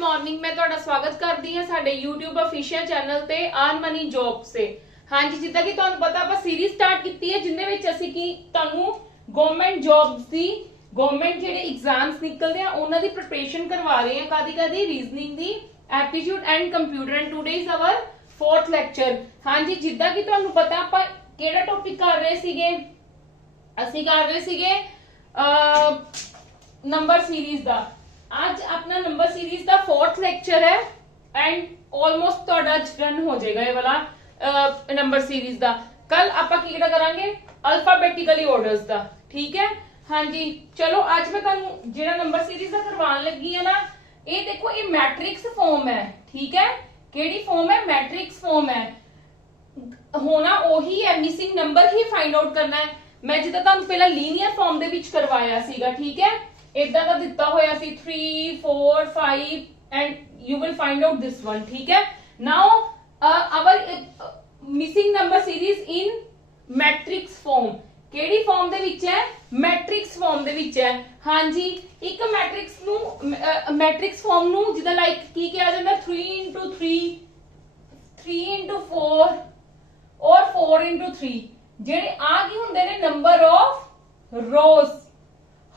Morning मैं ਤੁਹਾਡਾ ਸਵਾਗਤ ਕਰਦੀ ਹਾਂ ਸਾਡੇ YouTube ਅਫੀਸ਼ੀਅਲ ਚੈਨਲ ਤੇ ਅਰਨ ਮਨੀ ਜੌਬ ਸੇ। ਹਾਂਜੀ, ਜਿੱਦਾਂ ਕਿ ਤੁਹਾਨੂੰ ਪਤਾ ਆਪਾਂ ਸੀਰੀਜ਼ ਸਟਾਰਟ ਕੀਤੀ ਹੈ ਜਿੰਦੇ ਵਿੱਚ ਅਸੀਂ ਕੀ ਤੁਹਾਨੂੰ ਗਵਰਨਮੈਂਟ ਜੌਬਸ ਦੀ ਗਵਰਨਮੈਂਟ ਜਿਹੜੇ ਐਗਜ਼ਾਮਸ ਨਿਕਲਦੇ ਆ ਉਹਨਾਂ ਦੀ ਪ੍ਰਿਪਰੇਸ਼ਨ ਕਰਵਾ ਰਹੇ ਹਾਂ। ਕਾਦੀ reasoning the, aptitude and computer, and today is our 4th lecture. ਹਾਂਜੀ, ਜਿੱਦਾਂ ਕਿ ਤੁਹਾਨੂੰ ਪਤਾ ਆਪਾਂ ਕਿਹੜਾ ਟੌਪਿਕ ਕਰ ਰਹੇ ਸੀਗੇ, ਅਸੀਂ ਕਰ ਰਹੇ ਸੀਗੇ ਨੰਬਰ ਸੀਰੀਜ਼ ਦਾ। आज अपना नंबर सीरीज का 4th लेक्चर है एंड ऑलमोस्ट ਤੁਹਾਡਾ ਡਨ ਹੋ ਜਾਏਗਾ ਇਹ ਵਾਲਾ ਨੰਬਰ ਸੀਰੀਜ਼ ਦਾ। ਕੱਲ ਆਪਾਂ ਕੀ ਕਰਾਂਗੇ ਅਲਫਾਬੈਟਿਕਲੀ ਆਰਡਰਸ ਦਾ, ਠੀਕ ਹੈ। ਹਾਂਜੀ ਚਲੋ ਅੱਜ ਮੈਂ ਤੁਹਾਨੂੰ ਜਿਹੜਾ ਨੰਬਰ ਸੀਰੀਜ਼ ਦਾ ਕਰਵਾਉਣ ਲੱਗੀ ਆ ਨਾ, ਇਹ ਦੇਖੋ ਇਹ ਮੈਟ੍ਰਿਕਸ ਫਾਰਮ ਹੈ, ਠੀਕ ਹੈ। ਕਿਹੜੀ ਫਾਰਮ ਹੈ? ਮੈਟ੍ਰਿਕਸ ਫਾਰਮ ਹੈ। ਹੋਣਾ ਉਹੀ ਹੈ, ਮਿਸਿੰਗ ਨੰਬਰ ਹੀ ਫਾਈਂਡ ਆਊਟ ਕਰਨਾ ਹੈ। ਮੈਂ ਜਿੱਦਾਂ ਤੁਹਾਨੂੰ ਪਹਿਲਾਂ ਲੀਨੀਅਰ ਫਾਰਮ ਦੇ ਵਿੱਚ ਕਰਵਾਇਆ ਸੀਗਾ, ਠੀਕ ਹੈ। इदा का दिता होया सी 3 4 5 and you will find out this one, ठीक है। now our missing number series in matrix form केड़ी फॉर्म दे विच है? मैट्रिक्स फॉर्म दे विच है। हाँ जी, एक मैट्रिक्स नु मैट्रिक्स फॉर्म नु जिदा लाइक की कहा जाता 3 into 3 3 into 4 और 4 into 3 जेडे आ की हुंदे ने number of rose.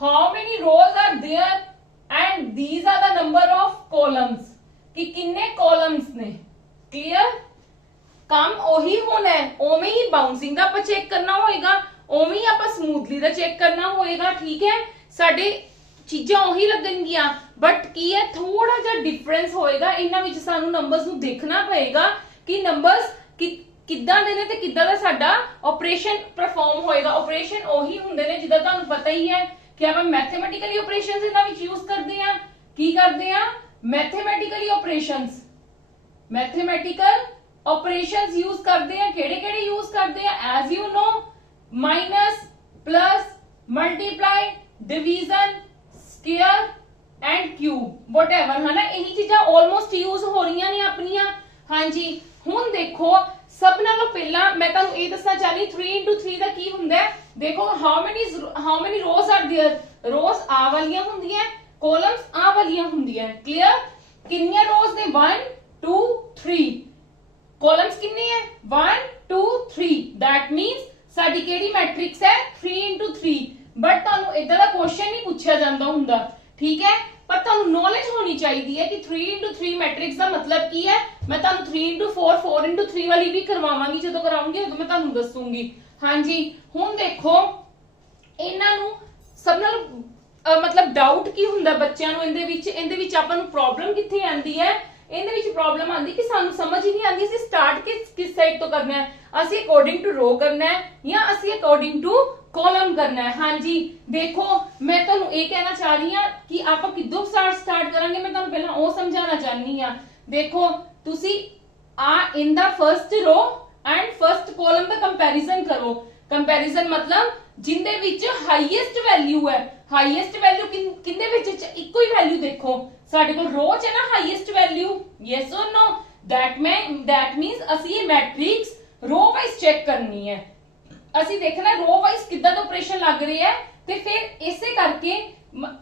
How many rows are there and these are the number of columns कि किन्ने columns ने। Clear? काम ओही होना है, ओमे ही बाउंसिंग दा ਆਪਾਂ चेक करना होएगा, ओमे ही ਆਪਾਂ smoothly ਦਾ चेक करना होएगा, ठीक है। ਸਾਡੇ ਚੀਜ਼ਾਂ ਉਹੀ ਲੱਗਣਗੀਆਂ ਬਟ ਕੀ ਹੈ ਥੋੜਾ ਜਿਹਾ ਡਿਫਰੈਂਸ ਹੋਏਗਾ। ਇਹਨਾਂ ਵਿੱਚ ਸਾਨੂੰ ਨੰਬਰਸ ਨੂੰ ਦੇਖਣਾ ਪਏਗਾ ਕਿ ਨੰਬਰਸ ਕਿੱਦਾਂ ਦੇ ਨੇ ਤੇ ਕਿੱਦਾਂ ਦਾ ਸਾਡਾ ਆਪਰੇਸ਼ਨ ਪਰਫਾਰਮ ਹੋਏਗਾ। ਆਪਰੇਸ਼ਨ ਉਹੀ ਹੁੰਦੇ ਨੇ ਜਿੱਦਾਂ ਤੁਹਾਨੂੰ ਪਤਾ ਹੀ ਹੈ कि हम मैथमेटिकली ऑपरेशंस इना विच यूज करते हैं। की करते हैं? Mathematically operations, mathematical operations use करते हैं। केड़े-केड़े यूज करते हैं? As you know, minus, plus, multiply, division, square and cube, whatever, है ना। यही चीजें ऑलमोस्ट यूज हो रही ने अपनियां। हां जी, हुण देखो सब नालों पहला मैं तुहानू ये दसना चाहनी 3 into 3 दा की हुंदा है। देखो how many rows are there. Rows आ वालियां हुंदियां, कॉलम्स आ वालियां हुंदियां। क्लियर? कितनी रोज ने? 1 2 3। कॉलम्स कितने हैं? 1 2 3। दैट मींस साडी केड़ी मैट्रिक्स है? 3 into 3। बट तुहानू इदां दा क्वेश्चन नहीं पूछा जांदा हुंदा, ठीक है। पर तुहानू नॉलेज होनी चाहिए है कि 3 into 3 मैट्रिक्स का मतलब की है। मैं तुहानू 3 into 4 4 into 3 वाली भी करवावांगी, जदों कराऊंगी उदों मैं तुहानू दसूंगी। हाँ जी, हुण देखो इन्हां नू सब नाल मतलब डाउट की हुंदा बच्चों नू इहदे विच आपां नू प्रॉब्लम कित्थे आंदी है? इहदे विच प्रॉब्लम आंदी कि सानू समझ ही नहीं आंदी असीं स्टार्ट किस साइड तो करना है। असीं अकॉर्डिंग टू रो करना है या असीं अकॉर्डिंग टू कॉलम करना है। हाँ जी, देखो मैं तुहानू ये कहना चाह रही हां कि आपां किद्दों स्टार्ट करांगे, मैं तुहानू पहलां ओह समझाना चाहनी हां। देखो तुसीं आ in the first row and first column का कंपैरिजन करो। कंपैरिजन मतलब जिंदे विच हाईएस्ट वैल्यू है। हाईएस्ट वैल्यू किंदे विच? इक्को ही वैल्यू देखो साडे कोल रो च है ना हाईएस्ट वैल्यू, यस और नो। दैट मींस असीं ये मैट्रिक्स रो वाइज चेक करनी है। ਅਸੀਂ देखना रो वाइज कितना तो ऑपरेशन लग रही है ते फिर इसे करके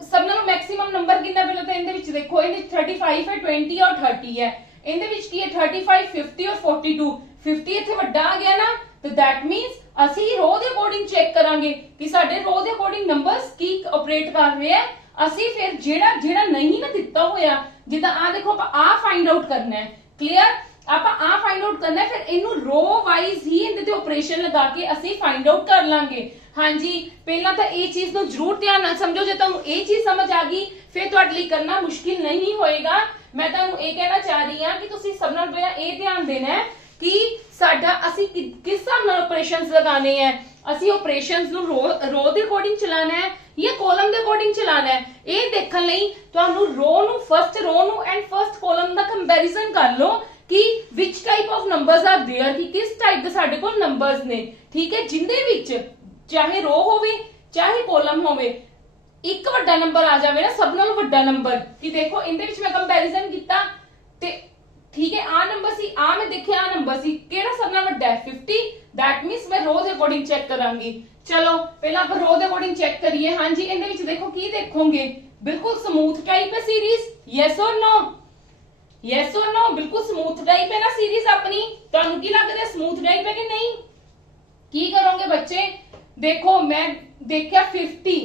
सब नालों मैक्सिमम नंबर कितना पहले तो इनदे विच देखो इनदे 35 है, 20 और 30 है। इनदे विच की है 35 50 और 42। 50 इथे ਵੱਡਾ आ गया ना, तो दैट मींस ਅਸੀਂ रो ਦੇ ਅਕੋਰਡਿੰਗ ਚੈੱਕ ਕਰਾਂਗੇ ਕਿ ਸਾਡੇ रो ਦੇ ਅਕੋਰਡਿੰਗ ਨੰਬਰਸ ਕੀ ਆਪਰੇਟ ਕਰ ਰਹੇ ਹੈ। ਅਸੀਂ ਫਿਰ ਜਿਹੜਾ ਨਹੀਂ ਨਾ ਦਿੱਤਾ ਹੋਇਆ, ਜਿੱਦਾਂ ਆ ਦੇਖੋ ਆਪਾਂ ਆ ਫਾਈਂਡ ਆਊਟ ਕਰਨਾ ਹੈ। ਕਲੀਅਰ? ਆਪਾਂ ਆ ਫਾਈਂਡ ਆਊਟ ਕਰਨਾ ਫਿਰ ਇਹਨੂੰ ਰੋ ਵਾਈਜ਼ ਹੀ ਇਹਦੇ ਤੇ ਆਪਰੇਸ਼ਨ ਲਗਾ ਕੇ ਅਸੀਂ ਫਾਈਂਡ ਆਊਟ ਕਰ ਲਾਂਗੇ। ਹਾਂਜੀ, ਪਹਿਲਾਂ ਤਾਂ ਇਹ ਚੀਜ਼ ਨੂੰ ਜ਼ਰੂਰ ਧਿਆਨ ਨਾਲ ਸਮਝੋ। ਜੇ ਤੁਹਾਨੂੰ ਇਹ ਚੀਜ਼ ਸਮਝ ਆ ਗਈ ਫਿਰ ਤੁਹਾਡੇ ਲਈ ਕਰਨਾ ਮੁਸ਼ਕਿਲ ਨਹੀਂ ਹੋਏਗਾ। ਮੈਂ ਤੁਹਾਨੂੰ ਇਹ ਕਹਿਣਾ ਚਾਹ ਰਹੀ ਹਾਂ ਕਿ ਤੁਸੀਂ ਸਭ ਨਾਲ ਪਹਿਲਾਂ ਇਹ ਧਿਆਨ ਦੇਣਾ ਹੈ ਕਿ ਸਾਡਾ ਅਸੀਂ ਕਿਸ ਹਿਸਾਬ ਨਾਲ ਆਪਰੇਸ਼ਨਸ ਲਗਾਣੇ ਹੈ। ਅਸੀਂ ਆਪਰੇਸ਼ਨਸ ਨੂੰ ਰੋ ਦੇ ਅਕੋਰਡਿੰਗ ਚਲਾਣਾ ਹੈ ਜਾਂ ਕਾਲਮ ਦੇ ਅਕੋਰਡਿੰਗ ਚਲਾਣਾ ਹੈ। ਇਹ ਦੇਖਣ ਲਈ ਤੁਹਾਨੂੰ ਰੋ ਨੂੰ ਫਰਸਟ रो ਨੂੰ and first column the comparison ਕਰ ਲਓ कि which type of numbers are there, कि किस टाइप ਦੇ ਸਾਡੇ ਕੋਲ ਨੰਬਰਸ ਨੇ, ਠੀਕ ਹੈ। ਜਿੰਦੇ ਵਿੱਚ ਚਾਹੇ ਰੋ ਹੋਵੇ ਚਾਹੇ ਕਾਲਮ ਹੋਵੇ ਇੱਕ ਵੱਡਾ ਨੰਬਰ ਆ ਜਾਵੇ ਨਾ, ਸਭ ਨਾਲੋਂ ਵੱਡਾ ਨੰਬਰ ਕਿ ਦੇਖੋ ਇਹਦੇ ਵਿੱਚ ਮੈਂ ਕੰਪੈਰੀਜ਼ਨ ਕੀਤਾ ਤੇ ਠੀਕ ਹੈ ਆ ਨੰਬਰ ਸੀ, ਆ ਮੈਂ ਦੇਖਿਆ ਆ ਨੰਬਰ ਸੀ, ਕਿਹੜਾ ਸਭ ਨਾਲੋਂ ਵੱਡਾ ਹੈ? 50। दैट मींस मैं रो ਦੇ ਅਕੋਰਡਿੰਗ ਚੈੱਕ ਕਰਾਂਗੀ। ਚਲੋ ਪਹਿਲਾਂ ਆਪਾਂ रो ਦੇ ਅਕੋਰਡਿੰਗ ਚੈੱਕ ਕਰੀਏ। ਹਾਂਜੀ, ਇਹਦੇ ਵਿੱਚ ਦੇਖੋ ਕੀ ਦੇਖੋਗੇ? बिल्कुल स्मूथ टाइप है सीरीज, यस और नो? यस और नो? बिल्कुल स्मूथ टाइप है ना सीरीज अपनी, ਤੁਹਾਨੂੰ ਕੀ ਲੱਗ ਰਿਹਾ स्मूथ टाइप है कि नहीं? की करोगे बच्चे? देखो मैं देखा 50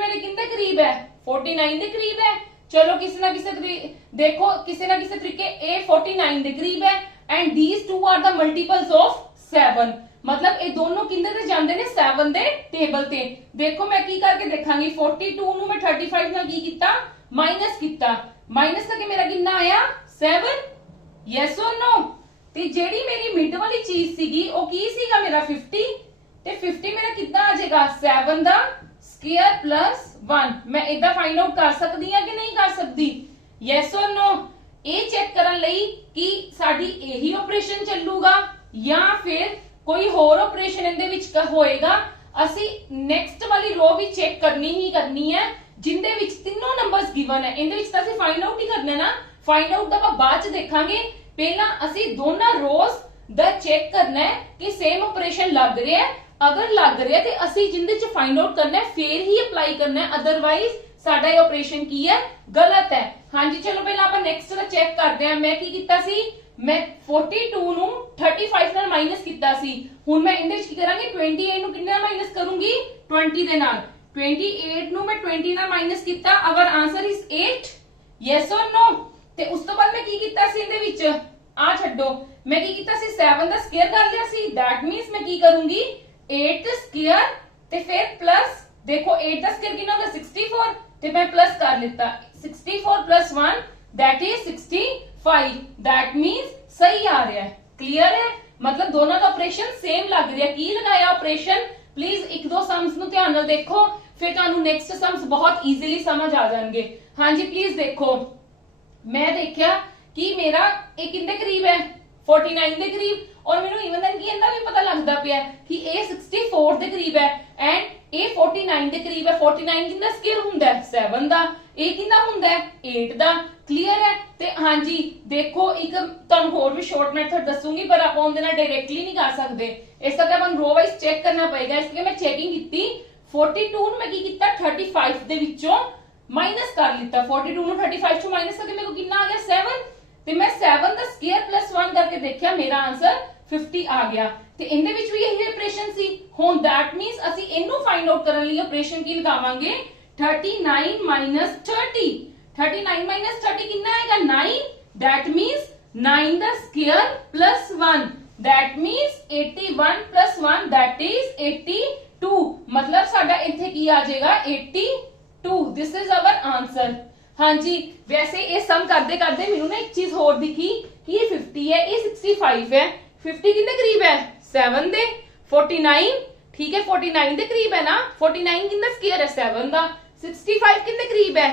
मेरे किंदे करीब है, 49 के करीब है। चलो किसी ना किसी देखो किसी ना किसी तरीके ए 49 के करीब है and these two are the multiples of 7, मतलब ये दोनों किंदे ते जांदे ने 7 दे टेबल ते। देखो मैं की करके देखांगी, 42 नु मैं 35 नाल की कीता, माइनस कीता, माइनस करके मेरा कितना आया 7। यस और नो? ते जेड़ी मेरी मिड वाली चीज सीगी ओ की सीगा मेरा 50, ते 50 मेरा कितना आ जाएगा 7 दा स्क्वायर प्लस 1। मैं इदा फाइंड आउट कर सकती हां कि नहीं कर सकती? यस और नो? ये चेक करन लई कि साडी यही ऑपरेशन चलूगा या फिर कोई होर ऑपरेशन इहदे विच होएगा, ਅਸੀਂ नेक्स्ट वाली रो भी चेक करनी ही करनी है जिंदे विच तीनों नंबर्स गिवन है। इहदे विच तां ਅਸੀਂ फाइंड आउट ही करना ना, फाइंड आउट दा बाद च देखांगे। पहला ਅਸੀਂ दोनों रोज दा चेक करना है कि सेम ऑपरेशन लग रहा है, अगर लग रहा है तो ਅਸੀਂ जिंदे च फाइंड आउट करना है फिर ही अप्लाई करना है, अदरवाइज साडा ये ऑपरेशन की है गलत है। हाँ जी चलो पहला ਆਪਾਂ नेक्स्ट ਦਾ चेक करते हैं। मैं की कीता सी, मैं 42 ਨੂੰ 35 ਨਾਲ ਮਾਈਨਸ ਕੀਤਾ ਸੀ। ਹੁਣ ਮੈਂ ਇਹਦੇ ਵਿੱਚ ਕੀ ਕਰਾਂਗੀ 28 ਨੂੰ ਕਿੰਨੇ ਨਾਲ ਮਾਈਨਸ ਕਰੂੰਗੀ 20 ਦੇ ਨਾਲ। 28 ਨੂੰ ਮੈਂ 20 ਨਾਲ ਮਾਈਨਸ ਕੀਤਾ, अवर आंसर इज 8। यस और नो? ਤੇ ਉਸ ਤੋਂ ਬਾਅਦ ਮੈਂ ਕੀ ਕੀਤਾ ਸੀ ਇਹਦੇ ਵਿੱਚ ਆ ਛੱਡੋ, ਮੈਂ ਕੀ ਕੀਤਾ ਸੀ 7 ਦਾ ਸਕੁਅਰ ਕਰ ਲਿਆ ਸੀ, दैट मींस मैं ਕੀ ਕਰੂੰਗੀ 8 ਸਕੁਅਰ ਤੇ ਫਿਰ ਪਲੱਸ, ਦੇਖੋ 8 ਦਾ ਸਕੁਅਰ ਕਿੰਨਾ ਹੁੰਦਾ 64 ਤੇ मैं प्लस कर लेता 64 plus 1 that is 65, that means सही आ रहा है। क्लियर है? मतलब दोनों का ऑपरेशन सेम लग रहा है। की लगाया ऑपरेशन? प्लीज एक दो सम्स नु ध्यान नाल देखो, फिर तुहानू नेक्स्ट सम्स बहुत इजीली समझ आ जाएंगे। हाँ जी प्लीज देखो, मैं देखा कि मेरा एक किंदे करीब है 49 के करीब, और मैनू इवन देन की इहदा भी पता लगदा पिया कि ए 64 के करीब है एंड ए 49 के करीब है। 49 किंदा स्क्वायर हुंदा है 7 दा, ए किंदा हुंदा है 8 दा। क्लियर है? ते हाँ जी देखो एक तुहानू होर भी शॉर्ट मेथड दसूंगी पर आप उहदे नाल डायरेक्टली नहीं कर सकते, इस करके अपन रो वाइज चेक करना पड़ेगा। इसलिए मैं चेकिंग कीती 42 ਨੂੰ मैं की कीता 35 ਦੇ ਵਿੱਚੋਂ माइनस कर लिता, 42 ਨੂੰ 35 ਚੋਂ माइनस करके मेरे को कितना आ गया 7, ਤੇ मैं 7 ਦਾ ਸਕੁਅਰ प्लस 1 करके देखा मेरा आंसर 50 आ गया। ਤੇ ਇਹਦੇ ਵਿੱਚ ਵੀ ਇਹੀ ਆਪਰੇਸ਼ਨ ਸੀ। ਹੁਣ दैट मींस ਅਸੀਂ ਇਹਨੂੰ फाइंड आउट ਕਰਨ ਲਈ ਆਪਰੇਸ਼ਨ ਕੀ ਲਗਾਵਾਂਗੇ 39 minus 30, 39 minus 30 कितना आएगा 9, that means 9 the square plus 1, that means 81 plus 1 that is 82, मतलब साडा ਇੱਥੇ ਕੀ ਆ ਜਾਏਗਾ 82। This is our answer. हाँ जी वैसे ये सम करते करते मेनू ना एक चीज होर दिखी कि ये 50 है, ये 65 है। 50 कितने करीब है 7 दे, 49 ठीक है 49 दे करीब है ना, 49 कितना स्क्वायर है 7 दा, 65 कितने करीब है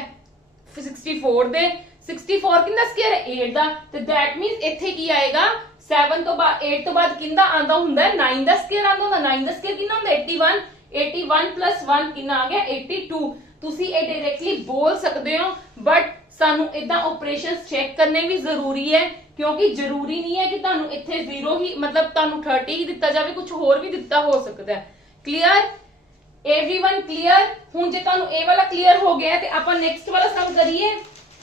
64 दे, 64 कितना स्क्वायर है 8 दा। तो दैट मींस इथे की आएगा 7 तो बाद 8 तो बाद किंदा आंदा हुंदा 9 दा स्क्वायर आंदा हुंदा, 9 दा स्क्वायर कितना हुंदा 81, 81 प्लस 1 कितना आ गया 82। ਤੁਸੀਂ ਇਹ डायरेक्टली बोल सकते हो बट ਸਾਨੂੰ ਇਦਾਂ ਆਪਰੇਸ਼ਨਸ ਚੈੱਕ ਕਰਨੇ ਵੀ ਜ਼ਰੂਰੀ ਹੈ, ਕਿਉਂਕਿ ਜ਼ਰੂਰੀ ਨਹੀਂ ਹੈ ਕਿ ਤੁਹਾਨੂੰ ਇੱਥੇ 0 ਹੀ मतलब ਤੁਹਾਨੂੰ 30 ਹੀ ਦਿੱਤਾ ਜਾਵੇ, ਕੁਝ ਹੋਰ ਵੀ ਦਿੱਤਾ ਹੋ ਸਕਦਾ ਹੈ। Clear everyone? क्लियर? ਹੁਣ ਜੇ ਤੁਹਾਨੂੰ ਇਹ ਵਾਲਾ क्लियर हो गया ਤੇ ਆਪਾਂ नेक्स्ट वाला सम करिए।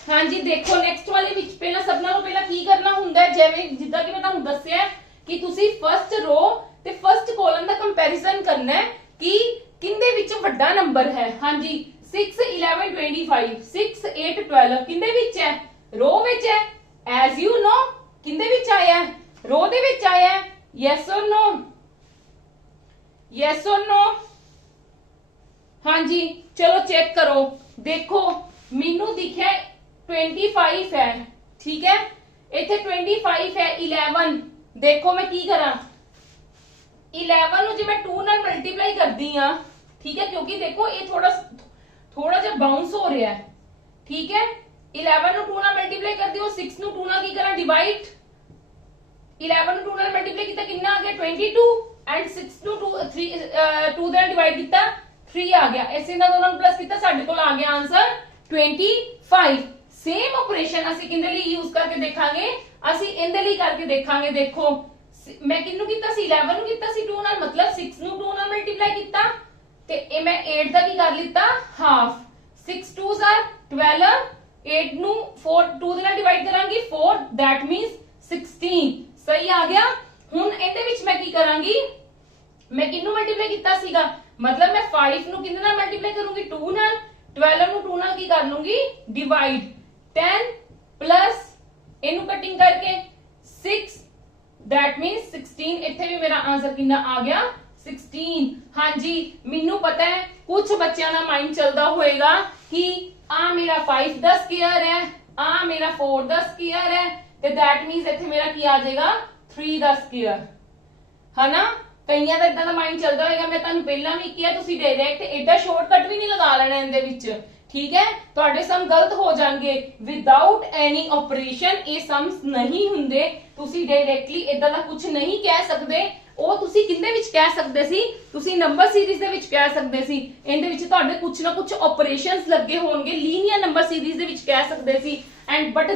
हाँ जी देखो नेक्स्ट वाले ਵਿੱਚ ਪਹਿਲਾਂ ਸਭ ਨਾਲੋਂ ਪਹਿਲਾਂ ਕੀ ਕਰਨਾ ਹੁੰਦਾ ਹੈ, ਜਿਵੇਂ ਜਿੱਦਾਂ ਕਿ ਮੈਂ ਤੁਹਾਨੂੰ ਦੱਸਿਆ ਕਿ ਤੁਸੀਂ ਫਰਸਟ रो ਤੇ ਫਰਸਟ ਕਾਲਮ ਦਾ ਕੰਪੈਰੀਜ਼ਨ ਕਰਨਾ ਹੈ ਕਿ ਕਿੰਦੇ ਵਿੱਚ ਵੱਡਾ ਨੰਬਰ ਹੈ। हाँ जी 6 11 25 6 8 12 ਕਿੰਦੇ ਵਿੱਚ ਹੈ रो ਵਿੱਚ ਹੈ, ਐਜ਼ ਯੂ ਨੋ ਕਿੰਦੇ ਵਿੱਚ ਆਇਆ ਹੈ रो ਦੇ ਵਿੱਚ ਆਇਆ ਹੈ। Yes or no? यस और नो? हाँ जी चलो चेक करो, देखो मीनू दिखा 25 है, ठीक है इथे 25 है 11, देखो मैं की करा 11 नु जे मैं 2 नाल मल्टीप्लाई करदी हां, ठीक है क्योंकि देखो ये थोड़ा जा बाउंस हो रहा है, ठीक है 11 नु 2 नाल मल्टीप्लाई कर दियो, 6 नु 2 नाल की करा डिवाइड, 11 नु 2 नाल मल्टीप्लाई कितना कितना आ गया 22 एंड 6 टू 2 ਦੇ ਡਿਵਾਈਡ ਕੀਤਾ 3 ਆ ਗਿਆ, ਇਸੇ ਨਾਲ ਦੋਨਾਂ ਨੂੰ ਪਲੱਸ ਕੀਤਾ ਸਾਡੇ ਕੋਲ ਆ ਗਿਆ ਆਨਸਰ 25। ਸੇਮ ਆਪਰੇਸ਼ਨ ਅਸੀਂ ਕਿੰਦੇ ਲਈ ਯੂਜ਼ ਕਰਕੇ ਦੇਖਾਂਗੇ, ਅਸੀਂ ਇਹਦੇ ਲਈ ਕਰਕੇ ਦੇਖਾਂਗੇ। ਦੇਖੋ ਮੈਂ ਕਿੰਨੂੰ ਕੀਤਾ ਸੀ 11 ਨੂੰ ਕੀਤਾ ਸੀ 2 ਨਾਲ, मतलब 6 ਨੂੰ 2 ਨਾਲ ਮਲਟੀਪਲਾਈ ਕੀਤਾ ਤੇ ਇਹ ਮੈਂ 8 ਦਾ ਕੀ ਕਰ ਲਿੱਤਾ ਹਾਫ, 6 2s are 12 8 ਨੂੰ 2 ਦੇ ਨਾਲ ਡਿਵਾਈਡ ਕਰਾਂਗੀ 4 that means 16 ਸਹੀ ਆ ਗਿਆ। ਹੁਣ ਇਹਦੇ ਵਿੱਚ ਮੈਂ ਕੀ ਕਰਾਂਗੀ, ਮੈਂ ਕਿਹਨੂੰ ਮਲਟੀਪਲਾਈ ਕੀਤਾ ਸੀਗਾ, ਮਤਲਬ ਮੈਂ 5 ਨੂੰ ਕਿਹਦੇ ਨਾਲ ਮਲਟੀਪਲਾਈ ਕਰੂੰਗੀ 2 ਨਾਲ, 12 ਨੂੰ 2 ਨਾਲ ਕੀ ਕਰ ਲੂੰਗੀ ਡਿਵਾਈਡ, 10 ਪਲੱਸ ਇਹਨੂੰ ਕਟਿੰਗ ਕਰਕੇ 6 that means 16 ਇੱਥੇ ਵੀ ਮੇਰਾ ਆਨਸਰ ਕਿੰਨਾ ਆ ਗਿਆ 16। ਹਾਂਜੀ ਮੈਨੂੰ ਪਤਾ ਹੈ ਕੁਝ ਬੱਚਿਆਂ ਦਾ ਮਾਈਂਡ ਚੱਲਦਾ ਹੋਏਗਾ ਕਿ ਆ ਮੇਰਾ 5 ਦਾ ਸਕੁਅਰ ਹੈ, ਆ ਮੇਰਾ 4 ਦਾ ਸਕੁਅਰ ਹੈ ਤੇ that means ਇੱਥੇ ਮੇਰਾ ਕੀ ਆ ਜਾਏਗਾ 3 ਦਾ ਸਕੁਅਰ, ਹਨਾ। ਕਈਆਂ ਦਾ ਇਦਾਂ ਦਾ ਮਾਈਂਡ ਚੱਲਦਾ ਹੋਏਗਾ। ਮੈਂ ਤੁਹਾਨੂੰ ਪਹਿਲਾਂ ਵੀ ਕਿਹਾ ਤੁਸੀਂ ਡਾਇਰੈਕਟ ਐਡਾ ਸ਼ਾਰਟਕਟ ਵੀ ਨਹੀਂ ਲਗਾ ਲੈਣਾ ਇਹਦੇ ਵਿੱਚ, ਠੀਕ ਹੈ। ਤੁਹਾਡੇ ਸਮ ਗਲਤ ਹੋ ਜਾਣਗੇ ਵਿਦਆਊਟ ਐਨੀ ਆਪਰੇਸ਼ਨ, ਇਹ ਸਮਸ ਨਹੀਂ ਹੁੰਦੇ। ਤੁਸੀਂ ਡਾਇਰੈਕਟਲੀ ਇਦਾਂ ਦਾ ਕੁਝ ਨਹੀਂ ਕਹਿ ਸਕਦੇ। ਉਹ ਤੁਸੀਂ ਕਿੰਦੇ ਵਿੱਚ ਕਹਿ ਸਕਦੇ ਸੀ, ਤੁਸੀਂ ਨੰਬਰ ਸੀਰੀਜ਼ ਦੇ ਵਿੱਚ ਕਹਿ ਸਕਦੇ ਸੀ। ਇਹਦੇ ਵਿੱਚ ਤੁਹਾਡੇ ਕੁਝ ਨਾ ਕੁਝ ਆਪਰੇਸ਼ਨਸ ਲੱਗੇ ਹੋਣਗੇ, ਲੀਨੀਅਰ ਨੰਬਰ ਸੀਰੀਜ਼ ਦੇ ਵਿੱਚ ਕਹਿ ਸਕਦੇ ਸੀ। And but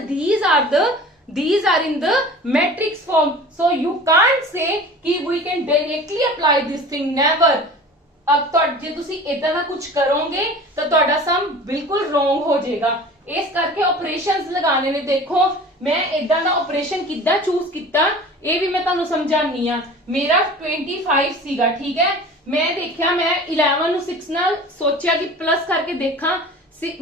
these are in the matrix form, so you can't say कि we can directly apply this thing, never। अब ਜੇ ਤੁਸੀਂ ਇਦਾਂ ਦਾ ਕੁਝ ਕਰੋਗੇ ਤਾਂ ਤੁਹਾਡਾ ਸਮ ਬਿਲਕੁਲ ਰੋਂਗ ਹੋ ਜਾਏਗਾ। ਇਸ ਕਰਕੇ ਆਪਰੇਸ਼ਨਸ ਲਗਾਣੇ ਨੇ। ਦੇਖੋ ਮੈਂ ਇਦਾਂ ਦਾ ਆਪਰੇਸ਼ਨ ਕਿੱਦਾਂ ਚੂਜ਼ ਕੀਤਾ ਇਹ ਵੀ ਮੈਂ ਤੁਹਾਨੂੰ ਸਮਝਾਨੀ ਆ। ਮੇਰਾ 25 ਸੀਗਾ, ਠੀਕ ਹੈ। ਮੈਂ ਦੇਖਿਆ, ਮੈਂ 11 ਨੂੰ 6 ਨਾਲ ਸੋਚਿਆ ਕਿ ਪਲੱਸ ਕਰਕੇ ਦੇਖਾਂ,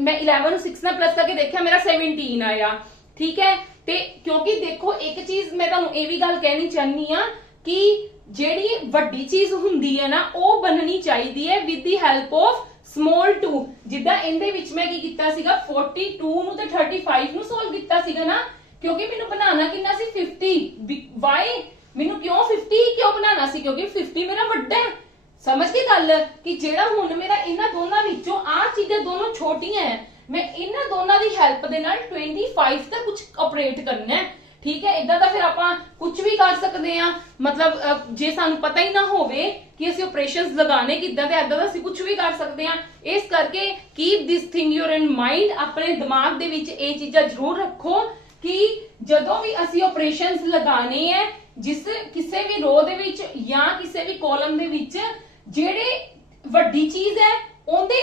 ਮੈਂ 11 ਨੂੰ 6 ਨਾਲ ਪਲੱਸ ਕਰਕੇ ਦੇਖਿਆ, ਮੇਰਾ 17 ਆਇਆ, ਠੀਕ ਹੈ। ਤੇ ਕਿਉਂਕਿ ਦੇਖੋ ਇੱਕ ਚੀਜ਼ ਮੈਂ ਤੁਹਾਨੂੰ ਇਹ ਵੀ ਗੱਲ ਕਹਿਣੀ ਚਾਹਨੀ ਆ ਕਿ ਜਿਹੜੀ ਵੱਡੀ ਚੀਜ਼ ਹੁੰਦੀ ਹੈ ਨਾ ਉਹ ਬਣਨੀ ਚਾਹੀਦੀ ਹੈ with the help of small 2। ਜਿੱਦਾਂ ਇਹਦੇ ਵਿੱਚ ਮੈਂ ਕੀ ਕੀਤਾ ਸੀਗਾ 42 ਨੂੰ ਤੇ 35 ਨੂੰ ਸੋਲਵ ਕੀਤਾ ਸੀਗਾ ਨਾ, ਕਿਉਂਕਿ ਮੈਨੂੰ ਬਣਾਉਣਾ ਕਿੰਨਾ ਸੀ 50। ਵਾਈ ਮੈਨੂੰ ਕਿਉਂ 50 ਕਿਉਂ ਬਣਾਉਣਾ ਸੀ, ਕਿਉਂਕਿ 50 ਮੇਰਾ ਵੱਡਾ ਹੈ। ਸਮਝ ਗਏ ਗੱਲ ਕਿ ਜਿਹੜਾ ਹੁਣ ਮੇਰਾ ਇਹਨਾਂ ਦੋਨਾਂ ਵਿੱਚੋਂ ਆ ਚੀਜ਼ਾਂ ਦੋਨੋਂ ਛੋਟੀਆਂ ਹੈ, ਮੈਂ ਇਹਨਾਂ ਦੋਨਾਂ ਦੀ ਹੈਲਪ ਦੇ ਨਾਲ 25 ਦਾ ਕੁਝ ਆਪਰੇਟ ਕਰਨਾ ਹੈ, ਠੀਕ ਹੈ। ਇਦਾਂ ਦਾ ਫਿਰ ਆਪਾਂ ਕੁਝ ਵੀ ਕਰ ਸਕਦੇ ਆ। ਮਤਲਬ ਜੇ ਸਾਨੂੰ ਪਤਾ ਹੀ ਨਾ ਹੋਵੇ ਕਿ ਅਸੀਂ ਆਪਰੇਸ਼ਨਸ ਲਗਾਣੇ ਕਿੱਦਾਂ ਤੇ ਇਦਾਂ ਦਾ ਅਸੀਂ ਕੁਝ ਵੀ ਕਰ ਸਕਦੇ ਆ। ਇਸ ਕਰਕੇ keep this thing your in mind, ਆਪਣੇ ਦਿਮਾਗ ਦੇ ਵਿੱਚ ਇਹ ਚੀਜ਼ਾਂ ਜ਼ਰੂਰ ਰੱਖੋ ਕਿ ਜਦੋਂ ਵੀ ਅਸੀਂ ਆਪਰੇਸ਼ਨਸ ਲਗਾਣੇ ਹੈ ਕਿਸੇ ਵੀ ਰੋ ਦੇ ਵਿੱਚ ਜਾਂ ਕਿਸੇ ਵੀ ਕਾਲਮ ਦੇ ਵਿੱਚ, ਜਿਹੜੇ ਵੱਡੀ ਚੀਜ਼ ਹੈ ਉਹਦੇ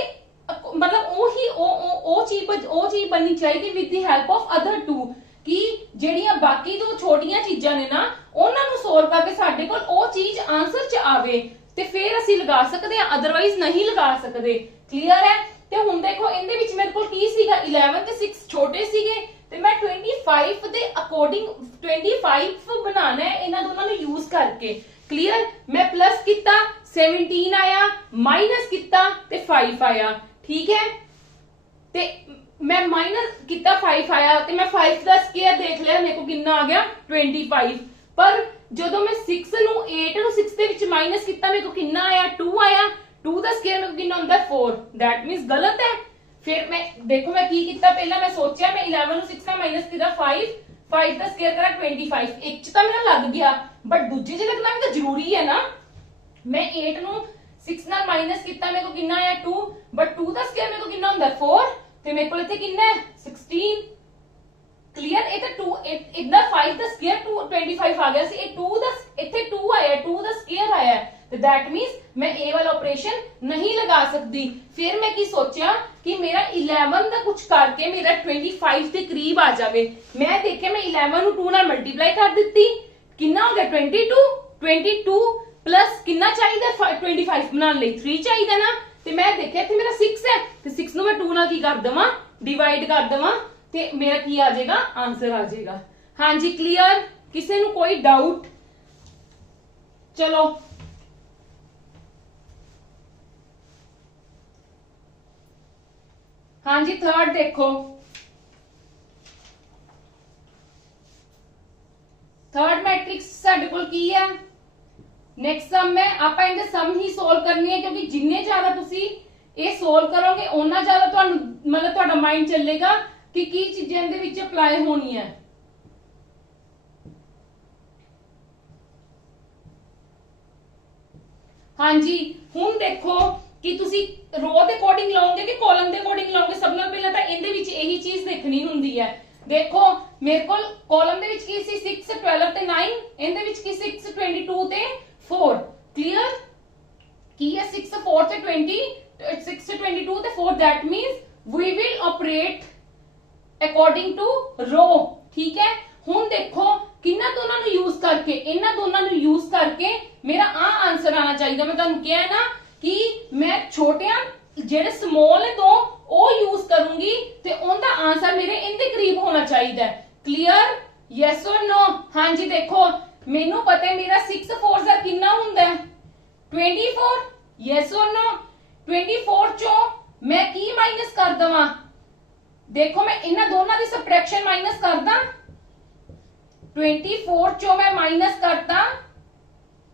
ਮਤਲਬ ਉਹ ਚੀਜ਼ ਬਣਨੀ ਚਾਹੀਦੀ with the help of other 2, ਕਿ ਜਿਹੜੀਆਂ ਬਾਕੀ ਦੋ ਛੋਟੀਆਂ ਚੀਜ਼ਾਂ ਨੇ ਨਾ ਉਹਨਾਂ ਨੂੰ ਸੋਲਵ ਕਰਕੇ ਸਾਡੇ ਕੋਲ ਉਹ ਚੀਜ਼ ਆਨਸਰ ਚ ਆਵੇ ਤੇ ਫਿਰ ਅਸੀਂ ਲਗਾ ਸਕਦੇ ਆ, ਅਦਰਵਾਈਜ਼ ਨਹੀਂ ਲਗਾ ਸਕਦੇ। ਕਲੀਅਰ ਹੈ। ਤੇ ਹੁਣ ਦੇਖੋ ਇਹਦੇ ਵਿੱਚ ਮੇਰੇ ਕੋਲ ਕੀ ਸੀਗਾ 11 ਤੇ 6 ਛੋਟੇ ਸੀਗੇ ਤੇ ਮੈਂ 25 ਦੇ ਅਕੋਰਡਿੰਗ 25 ਬਣਾਣਾ ਹੈ ਇਹਨਾਂ ਦੋਨਾਂ ਨੂੰ ਯੂਜ਼ ਕਰਕੇ। ਕਲੀਅਰ। ਮੈਂ ਪਲੱਸ ਕੀਤਾ 17 ਆਇਆ, ਮਾਈਨਸ ਕੀਤਾ ਤੇ 5 ਆਇਆ, ਠੀਕ ਹੈ। ਤੇ मैं माइनस कितना 5 आया ਤੇ मैं 5 ਦਾ ਸਕੁਅਰ ਦੇਖ ਲਿਆ, ਮੇਰੇ ਕੋ ਕਿੰਨਾ ਆ ਗਿਆ 25। ਪਰ ਜਦੋਂ ਮੈਂ 6 ਨੂੰ 8 ਨੂੰ 6 ਦੇ ਵਿੱਚ ਮਾਈਨਸ ਕੀਤਾ ਮੇਰੇ ਕੋ ਕਿੰਨਾ ਆਇਆ 2 ਆਇਆ। 2 ਦਾ ਸਕੁਅਰ ਮੇਰੇ ਕੋ ਕਿੰਨਾ ਹੁੰਦਾ 4, that means ਗਲਤ ਹੈ। ਫਿਰ ਮੈਂ ਦੇਖੋ ਮੈਂ ਕੀ ਕੀਤਾ, ਪਹਿਲਾਂ ਮੈਂ ਸੋਚਿਆ ਮੈਂ 11 ਨੂੰ 6 ਨਾਲ ਮਾਈਨਸ ਕੀਤਾ 5 ਦਾ ਸਕੁਅਰ ਕਰਾ 25। ਇੱਕ ਚ ਤਾਂ ਮੇਰਾ ਲੱਗ ਗਿਆ ਬਟ ਦੂਜੇ ਚ ਲੱਗਣਾ ਵੀ ਤਾਂ ਜ਼ਰੂਰੀ ਹੈ ਨਾ। ਮੈਂ 8 ਨੂੰ 6 ਨਾਲ ਮਾਈਨਸ ਕੀਤਾ ਮੇਰੇ ਕੋ ਕਿੰਨਾ ਆਇਆ 2, ਬਟ 2 ਦਾ ਸਕੁਅਰ ਮੇਰੇ ਕੋ ਕਿੰਨਾ ਹੁੰਦਾ 4 ਤੇ ਮੇਰੇ ਕੋਲ ਇੱਥੇ ਕਿੰਨਾ ਹੈ 16। ਕਲੀਅਰ। ਇਹ ਤਾਂ 2 ਇਦਾਂ 5 ਦਾ ਸਕੁਅਰ 25 ਆ ਗਿਆ ਸੀ, ਇਹ 2 ਦਾ ਇੱਥੇ 2 ਆਇਆ, 2 ਦਾ ਸਕੁਅਰ ਆਇਆ ਤੇ that means ਮੈਂ ਇਹ ਵਾਲਾ ਆਪਰੇਸ਼ਨ ਨਹੀਂ ਲਗਾ ਸਕਦੀ। ਫਿਰ ਮੈਂ ਕੀ ਸੋਚਿਆ ਕਿ ਮੇਰਾ 11 ਦਾ ਕੁਝ ਕਰਕੇ ਮੇਰਾ 25 ਦੇ ਕਰੀਬ ਆ ਜਾਵੇ। ਮੈਂ ਦੇਖਿਆ ਮੈਂ 11 ਨੂੰ 2 ਨਾਲ ਮਲਟੀਪਲਾਈ ਕਰ ਦਿੱਤੀ, ਕਿੰਨਾ ਹੋ ਗਿਆ 22 ਪਲੱਸ ਕਿੰਨਾ ਚਾਹੀਦਾ 25 ਬਣਾਉਣ ਲਈ 3 ਚਾਹੀਦਾ ਨਾ। ਤੇ ਮੈਂ ਦੇਖਿਆ ਇੱਥੇ ਮੇਰਾ 6 ਹੈ ਤੇ 6 ਨੂੰ ਮੈਂ 2 ਨਾਲ ਕੀ ਕਰ ਦਵਾਂ ਡਿਵਾਈਡ ਕਰ ਦਵਾਂ ਤੇ ਮੇਰਾ ਕੀ ਆ ਜਾਏਗਾ ਆਨਸਰ ਆ ਜਾਏਗਾ। ਹਾਂਜੀ ਕਲੀਅਰ। ਕਿਸੇ ਨੂੰ ਕੋਈ ਡਾਊਟ? ਚਲੋ ਹਾਂਜੀ ਥਰਡ ਦੇਖੋ। थर्ड मैट्रिक्स ਸਾਡੇ ਕੋਲ ਕੀ ਹੈ नेक्स्ट सम है। ਆਪਾਂ ਇਹਦੇ ਸਮ ਹੀ ਸੋਲਵ ਕਰਨੀ ਹੈ ਕਿਉਂਕਿ ਜਿੰਨੇ ਜ਼ਿਆਦਾ ਤੁਸੀਂ ਇਹ ਸੋਲਵ ਕਰੋਗੇ ਉਹਨਾਂ ਜ਼ਿਆਦਾ ਤੁਹਾਨੂੰ ਮਤਲਬ ਤੁਹਾਡਾ ਮਾਈਂਡ ਚੱਲੇਗਾ ਕਿ ਕੀ ਚੀਜ਼ਾਂ ਇਹਦੇ ਵਿੱਚ ਅਪਲਾਈ ਹੋਣੀ ਹੈ। ਹਾਂਜੀ ਹੁਣ ਦੇਖੋ ਕਿ ਤੁਸੀਂ ਰੋ ਦੇ ਅਕੋਰਡਿੰਗ ਲਾਓਗੇ ਕਿ ਕਾਲਮ ਦੇ ਅਕੋਰਡਿੰਗ ਲਾਓਗੇ। ਸਭ ਤੋਂ ਪਹਿਲਾਂ ਤਾਂ ਇਹਦੇ ਵਿੱਚ ਇਹੀ ਚੀਜ਼ ਦੇਖਣੀ ਹੁੰਦੀ ਹੈ। देखो मेरे को कॉलम दे विच की सी 6 12 ते 9, इनदे विच की 6 22 ते 4। क्लियर की है 6 4 ते 20 6 22 ते 4 that means we will operate according to row, ठीक है। ਹੁਣ ਦੇਖੋ ਕਿੰਨਾ ਦੋਨਾਂ ਨੂੰ ਯੂਜ਼ ਕਰਕੇ, ਇਹਨਾਂ ਦੋਨਾਂ ਨੂੰ ਯੂਜ਼ ਕਰਕੇ ਮੇਰਾ ਆ ਆਨਸਰ ਆਣਾ ਚਾਹੀਦਾ। ਮੈਂ ਤੁਹਾਨੂੰ ਕਿਹਾ ਨਾ ਕਿ ਮੈਂ ਛੋਟਿਆਂ ਜਿਹੜੇ ਸਮੋਲ ਨੇ ਦੋ ਉਹ ਯੂਜ਼ ਕਰੂੰਗੀ ਤੇ ਉਹਦਾ ਆਨਸਰ ਮੇਰੇ ਇਹਦੇ ਕਰੀਬ ਹੋਣਾ ਚਾਹੀਦਾ ਹੈ। ਕਲੀਅਰ? Yes or no? ਹਾਂਜੀ ਦੇਖੋ ਮੈਨੂੰ ਪਤਾ ਹੈ ਮੇਰਾ 6 4 ਦਾ ਕਿੰਨਾ ਹੁੰਦਾ ਹੈ 24। Yes or no? 24 ਚੋਂ मैं की माइनस कर दवा, देखो मैं इन्हां दोनों की सबट्रैक्शन माइनस करदा। 24 चो मैं माइनस करता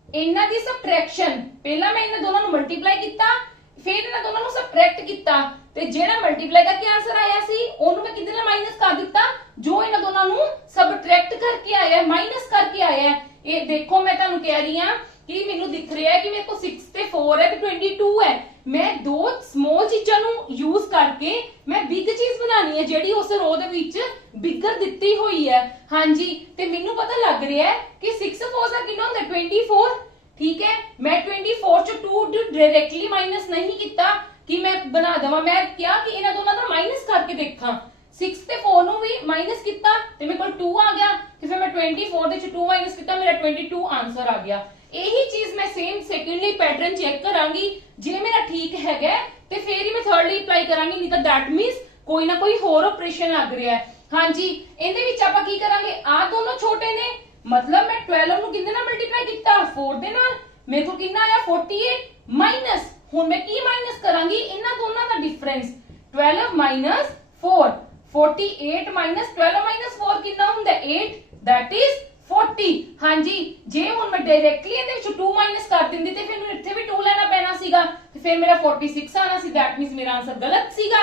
इन्हां की सबट्रैक्शन, पहला मैं इन्हां दोनों नूं मल्टीप्लाई कीता फिर इन्हां दोनों नूं सबट्रैक्ट कीता ते जेड़ा मल्टीप्लाई करके आंसर आया सी ओनू मैं किदे नाल माइनस कर दिता जो इन्हां दोनों नूं सबट्रैक्ट करके आया, माइनस करके आया। ये देखो मैं तुहानूं कह रही हां कि मैनू दिख रहा है कि मेरे को 6 ते 4 है ते 22 है। मैं दो स्मॉल चीज़ां नूं यूज करके मैं बिग चीज बनानी है जेड़ी उस रो दे विच बिगर दित्ती हुई है। हाँ जी, ते मैनू पता लग रहा है कि 6 4 दा कितना हुंदा 24। ठीक है, मैं 24 चो 2 डायरेक्टली माइनस नहीं किया कि मैं बना देवां, मैं क्या कि इन्हां दोनों दा माइनस करके देखा। 6 ते 4 नूं भी माइनस किया ते मेरे कोल 2 आ गया ते फिर मैं 24 दे चो 2 माइनस किया, मेरा 22 आंसर आ गया। यही चीज मैं सेम सेकंडली पैटर्न चेक करांगी, जे मेरा ठीक हैगा ते फिर ही मैं थर्डली अप्लाई करांगी, नहीं तो दैट मींस कोई ना कोई होर ऑपरेशन लग रहा है। हाँ जी, इहदे विच आपां की करांगे, आ दोनों छोटे ने मतलब मैं 12 नूं किदे नाल मल्टीप्लाई कीता 4 दे नाल, मेरे को कितना आया 48 माइनस। हुण मैं की माइनस करांगी इन्हां दोनों दा डिफरेंस 12 माइनस 4, 48 माइनस 12 माइनस 4 कितना हुंदा 8, दैट इज 40। हाँ जी, जे हुण मैं डायरेक्टली इहदे विच 2 माइनस कर दिंदी ते फिर मैनूं इत्थे भी 2 लेना पैना सीगा ते फिर मेरा 46 आना सी, दैट मींस मेरा आंसर गलत सीगा।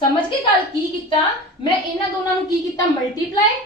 समझ के गल की कीता, मैं इन्हां दोनां नूं की कीता मल्टीप्लाई,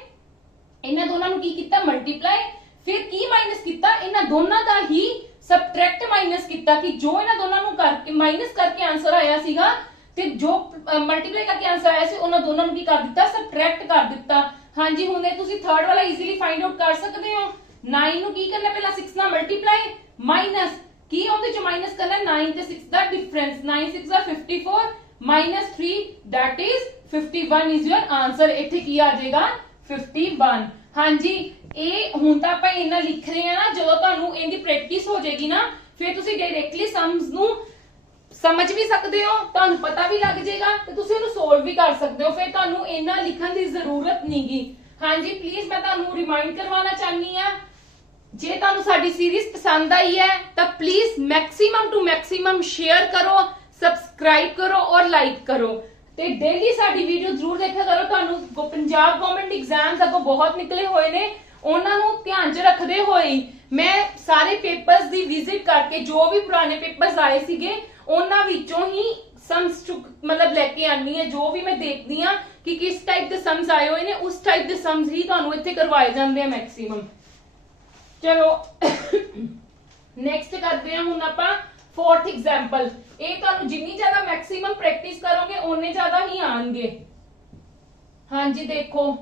इन्हां दोनां नूं की कीता मल्टीप्लाई, फिर की माइनस कीता इन्हां दोनां दा ही सबट्रैक्ट माइनस कीता कि जो इन्हां दोनां नूं करके माइनस करके आंसर आया सीगा ते जो मल्टीप्लाई करके आंसर आया सी उन्हां दोनां नूं की कर दित्ता सबट्रैक्ट कर दित्ता। हाँ जी, हुणे तुसी थर्ड वाला इजीली फाइंड आउट कर सकते हो। 9 नूं की करना पहला 6 नाल मल्टीप्लाई माइनस की ओहदे च माइनस करना 9 ते 6 दा डिफरेंस, 9 6 दा 54 minus 3 that is 51 is your answer. इत्थे की आ जाएगा 51। हाँ जी, ये हुण तां आपां इन्ना लिख रहे हैं ना, जदों तुहानूं इहदी प्रैक्टिस हो जाएगी ना फिर तुसी डायरेक्टली सम्स नूं समझ भी सकते हो, तुहानूं पता भी लग जाएगा ते तुसी उहनूं सोल्व भी कर सकते हो, फिर तुहानूं इन्ना लिखण दी जरूरत नहींगी। हाँ जी, प्लीज मैं तुहानूं रिमाइंड करवाना चाहनी हां, जे तुहानूं साडी सीरीज पसंद आई है तो please maximum to maximum share करो, सबसक्राइब करो और लाइक करो ते डेली साडी वीडियो जरूर देखा करो। तुहानूं पंजाब गवर्नमेंट एग्जाम्स अगों बहुत निकले हुए ने, उन्हां नूं ध्यान च रखदे होए मैं सारे पेपर्स दी विजिट करके जो भी पुराने पेपर्स आए सीगे उन्हां विचों ही सम्स मतलब लेके आनी है, जो भी मैं देखदी हां कि किस टाइप दे सम्स आए हुए ने उस टाइप दे सम्स ही तुहानूं इत्थे करवाए जांदे हैं मैक्सिमम। चलो नेक्स्ट करते हैं हुण आपां फोर्थ एग्जांपल। ये तुहानूं जिन्नी ज्यादा मैक्सिमम प्रैक्टिस करोगे उन्ने ज्यादा ही आएंगे। हाँ जी, देखो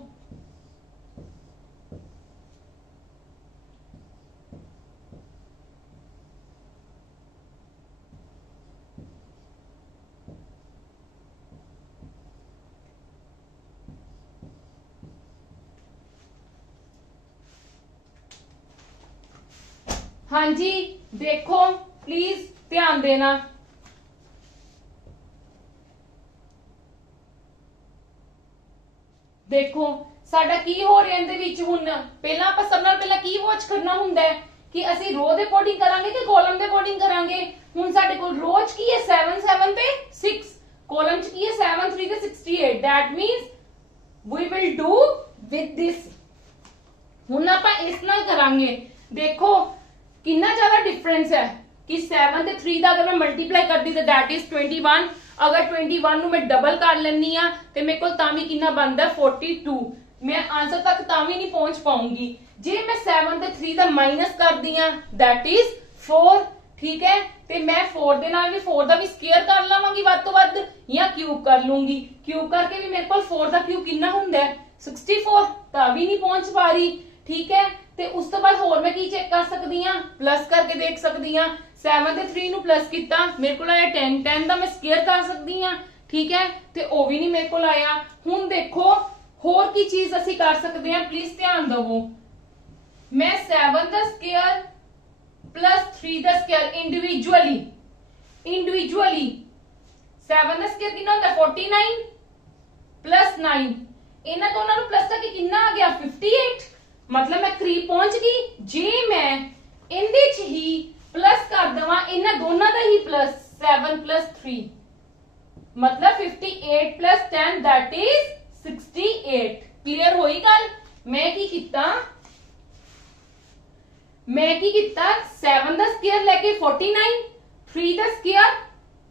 हाँ जी, देखो प्लीज ध्यान देना। देखो साडा की हो रहा है विच हुण पहला आपां सब नाल पहला की वॉच करना हुंदा है कि असीं रो दे अकॉर्डिंग करांगे कि कॉलम दे अकॉर्डिंग करांगे। हुण साडे कोल रोज की है 7 7 ते 6, कॉलम च की है 7 3 ते 68, that means we will do with this. हुण आपां इस नाल करांगे। देखो कितना ज्यादा डिफरेंस है कि 7 ते 3 दा अगर मैं मल्टीप्लाई करदी ते दैट इज 21, अगर 21 नूं मैं डबल कर लैनी आ ते मेरे कोल तां भी कितना बनदा 42, मैं आंसर तक तां भी नहीं पहुंच पाऊंगी। जे मैं 7 ते 3 दा माइनस करदी आ दैट इज 4, ठीक है, ते मैं 4 दे नाल भी 4 दा भी स्क्वायर कर लवांगी वध तो वध या क्यूब कर लूंगी। क्यूब करके भी मेरे कोल 4 दा क्यूब कितना हुंदा है 64, तां भी नहीं पहुंच पा रही, ठीक है। ते उस तो बाद होर मैं की चेक कर सकदी हां, प्लस करके देख सकदी हां। 7 ते 3 नूं प्लस कीता मेरे कोल आया 10, 10 दा मैं स्क्वायर कर सकदी हां, ठीक है, ते ओ भी नहीं मेरे कोल आया। हुण देखो ਹੋਰ ਕੀ ਚੀਜ਼ ਅਸੀਂ ਕਰ ਸਕਦੇ ਹਾਂ, ਪਲੀਜ਼ ਧਿਆਨ ਦਿਵੋ। मैं 7 ਦਾ ਸਕੁਅਰ प्लस 3 ਦਾ ਸਕੁਅਰ इंडिविजुअली 7 ਦਾ ਸਕੁਅਰ ਕਿੰਨਾ ਹੁੰਦਾ 49 प्लस 9 ਇਹਨਾਂ ਦੋਨਾਂ ਨੂੰ ਪਲੱਸ ਕਰਕੇ ਕਿੰਨਾ ਆ ਗਿਆ 58। मतलब मैं करीब पहुंच गई। जे मैं इंदे च ही प्लस कर दवा ਇਹਨਾਂ ਦੋਨਾਂ ਦਾ ਹੀ प्लस 7 प्लस 3 मतलब 58 प्लस 10 दैट इज 68। क्लियर होई गल। मैं की किता 7 ਦਾ ਸਕੁਅਰ लेके 49 3 ਦਾ ਸਕੁਅਰ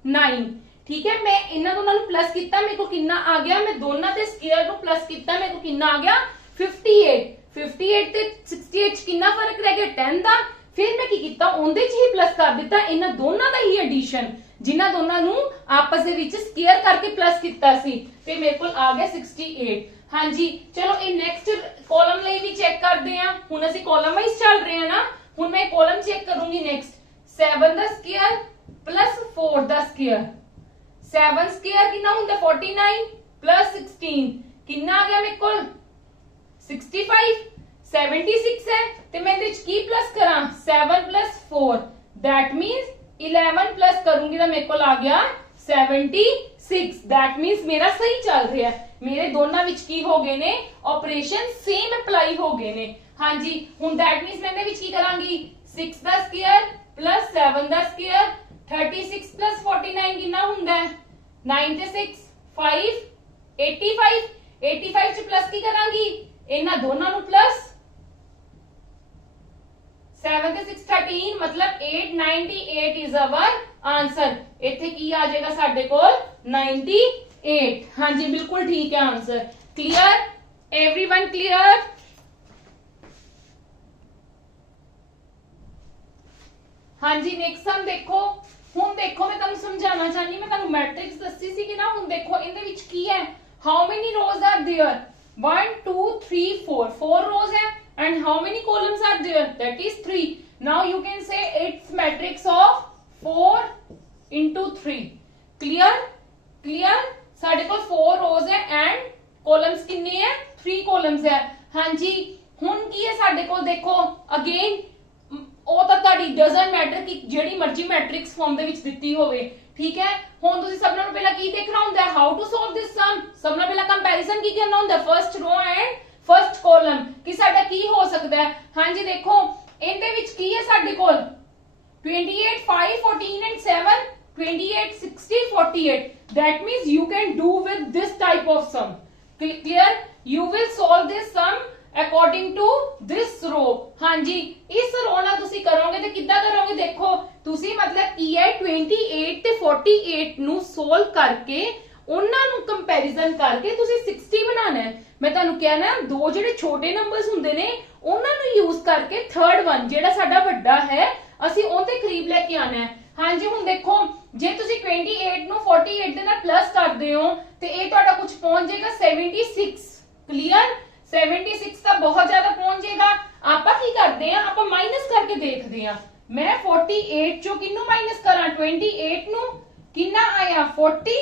9 ठीक है। मैं ਇਹਨਾਂ ਦੋਨਾਂ ਨੂੰ प्लस किया मेरे को कितना आ गया, मैं दोनों के स्क्वायर को प्लस किया मेरे को कितना आ गया 58 58 ਤੇ 68 ਚ ਕਿੰਨਾ ਫਰਕ ਰਹਿ ਗਿਆ 10 ਦਾ। ਫਿਰ ਮੈਂ ਕੀ ਕੀਤਾ ਉਹਦੇ ਚ ਹੀ ਪਲੱਸ ਕਰ ਦਿੱਤਾ ਇਹਨਾਂ ਦੋਨਾਂ ਦਾ ਹੀ ਐਡੀਸ਼ਨ ਜਿਨ੍ਹਾਂ ਦੋਨਾਂ ਨੂੰ ਆਪਸ ਦੇ ਵਿੱਚ ਸਕੁਅਰ ਕਰਕੇ ਪਲੱਸ ਕੀਤਾ ਸੀ ਤੇ ਮੇਰੇ ਕੋਲ ਆ ਗਿਆ 68। ਹਾਂਜੀ ਚਲੋ ਇਹ ਨੈਕਸਟ ਕਾਲਮ ਲਈ ਵੀ ਚੈੱਕ ਕਰਦੇ ਆ। ਹੁਣ ਅਸੀਂ ਕਾਲਮ ਵਾਈਜ਼ ਚੱਲ ਰਹੇ ਆ ਨਾ। ਹੁਣ ਮੈਂ ਕਾਲਮ ਚੈੱਕ ਕਰੂੰਗੀ ਨੈਕਸਟ 7 ਦਾ ਸਕੁਅਰ प्लस 4 ਦਾ ਸਕੁਅਰ 7 ਸਕੁਅਰ ਕਿੰਨਾ ਹੁੰਦਾ 49 प्लस 16 ਕਿੰਨਾ ਆ ਗਿਆ ਮੇਰੇ ਕੋਲ 65 76 है ਤੇ मैं ਇਹਦੇ ਚ ਕੀ ਪਲੱਸ ਕਰਾਂ 7 प्लस 4 दैट मींस 11 प्लस करूंगी तो मेरे को आ गया 76 दैट मींस मेरा सही चल रहा है। मेरे दोनों विच की हो गए ने ऑपरेशन सेम अप्लाई हो गए ने। हाँ जी हुन दैट मींस मैं ਇਹਦੇ ਵਿੱਚ ਕੀ ਕਰਾਂਗੀ 6 ਦਾ ਸਕੁਅਰ प्लस 7 ਦਾ ਸਕੁਅਰ 36 प्लस 49 ਕਿੰਨਾ ਹੁੰਦਾ ਹੈ 9 ਤੇ 6 5 85 ਚ प्लस ਕੀ ਕਰਾਂਗੀ ਇਹਨਾਂ ਦੋਨਾਂ ਨੂੰ प्लस 7 ਤੇ 6 13 मतलब 898 इज अवर आंसर। ਇੱਥੇ ਕੀ ਆ ਜਾਏਗਾ ਸਾਡੇ ਕੋਲ 98। ਹਾਂਜੀ ਬਿਲਕੁਲ ਠੀਕ ਹੈ ਆंसर। Clear everyone clear. ਹਾਂਜੀ ਨੈਕਸਟ ਸਮ ਦੇਖੋ। ਹੁਣ ਦੇਖੋ ਮੈਂ ਤੁਹਾਨੂੰ ਸਮਝਾਉਣਾ ਚਾਹਨੀ ਮੈਂ ਤੁਹਾਨੂੰ ਮੈਟ੍ਰਿਕਸ ਦੱਸੀ ਸੀ ਕਿ ਨਾ। ਹੁਣ ਦੇਖੋ ਇਹਦੇ ਵਿੱਚ ਕੀ ਹੈ how many rose are there 1 2 3 4 रोज है and how many columns are there that is 3। now you can say it's matrix of 4 into 3। clear ਸਾਡੇ ਕੋਲ 4 rows है and columns कितने है 3 columns है। हाँ जी ਹੁਣ ਕੀ ਹੈ ਸਾਡੇ ਕੋਲ ਦੇਖੋ अगेन ਉਹ ਤਾਂ ਤੁਹਾਡੀ ਡਸਨਟ ਮੈਟਰ ਕਿ ਜਿਹੜੀ ਮਰਜ਼ੀ ਮੈਟ੍ਰਿਕਸ ਫਾਰਮ ਦੇ ਵਿੱਚ ਦਿੱਤੀ ਹੋਵੇ ਠੀਕ ਹੈ। ਹੁਣ ਤੁਸੀਂ ਸਭ ਨਾਲੋਂ ਪਹਿਲਾਂ ਕੀ ਦੇਖਣਾ ਹੁੰਦਾ ਹੈ ਹਾਊ ਟੂ ਸੋਲਵ ਦਿਸ ਸਮ। ਸਭ ਨਾਲੋਂ ਪਹਿਲਾਂ ਕੰਪੈਰੀਜ਼ਨ ਕੀ ਕਰਨਾ ਹੁੰਦਾ ਫਰਸਟ ਰੋ ਐਂਡ फर्स्ट कॉलम कि साडा की हो सकता है। हाँ जी देखो इनदे विच की है साडे कोल 28 5 14 and 7 28 60 48 that means you can do with this type of sum। clear you will solve this sum according to this row। हाँ जी इस रो ना तुसी करोगे तो किद्दां करोगे देखो तुसी मतलब की है 28 ते 48 नु सोल्व करके ਉਹਨਾਂ ਨੂੰ ਕੰਪੈਰੀਜ਼ਨ ਕਰਕੇ ਤੁਸੀਂ 60 ਬਣਾਉਣਾ ਹੈ। ਮੈਂ ਤੁਹਾਨੂੰ ਕਹਿਣਾ ਦੋ ਜਿਹੜੇ ਛੋਟੇ ਨੰਬਰਸ ਹੁੰਦੇ ਨੇ ਉਹਨਾਂ ਨੂੰ ਯੂਜ਼ ਕਰਕੇ ਥਰਡ ਵਨ ਜਿਹੜਾ ਸਾਡਾ ਵੱਡਾ ਹੈ ਅਸੀਂ ਉਹਦੇ ਕਰੀਬ ਲੈ ਕੇ ਆਣਾ ਹੈ। ਹਾਂਜੀ ਹੁਣ ਦੇਖੋ ਜੇ ਤੁਸੀਂ 28 ਨੂੰ 48 ਦੇ ਨਾਲ ਪਲੱਸ ਕਰਦੇ ਹੋ ਤੇ ਇਹ ਤੁਹਾਡਾ ਕੁਝ ਪਹੁੰਚ ਜਾਏਗਾ 76। ਕਲੀਅਰ 76 ਤਾਂ ਬਹੁਤ ਜ਼ਿਆਦਾ ਪਹੁੰਚ ਜਾਏਗਾ। ਆਪਾਂ ਕੀ ਕਰਦੇ ਆ ਆਪਾਂ ਮਾਈਨਸ ਕਰਕੇ ਦੇਖਦੇ ਆ। ਮੈਂ 48 ਚੋਂ ਕਿੰਨੂੰ ਮਾਈਨਸ ਕਰਾਂ 28 ਨੂੰ ਕਿੰਨਾ ਆਇਆ 40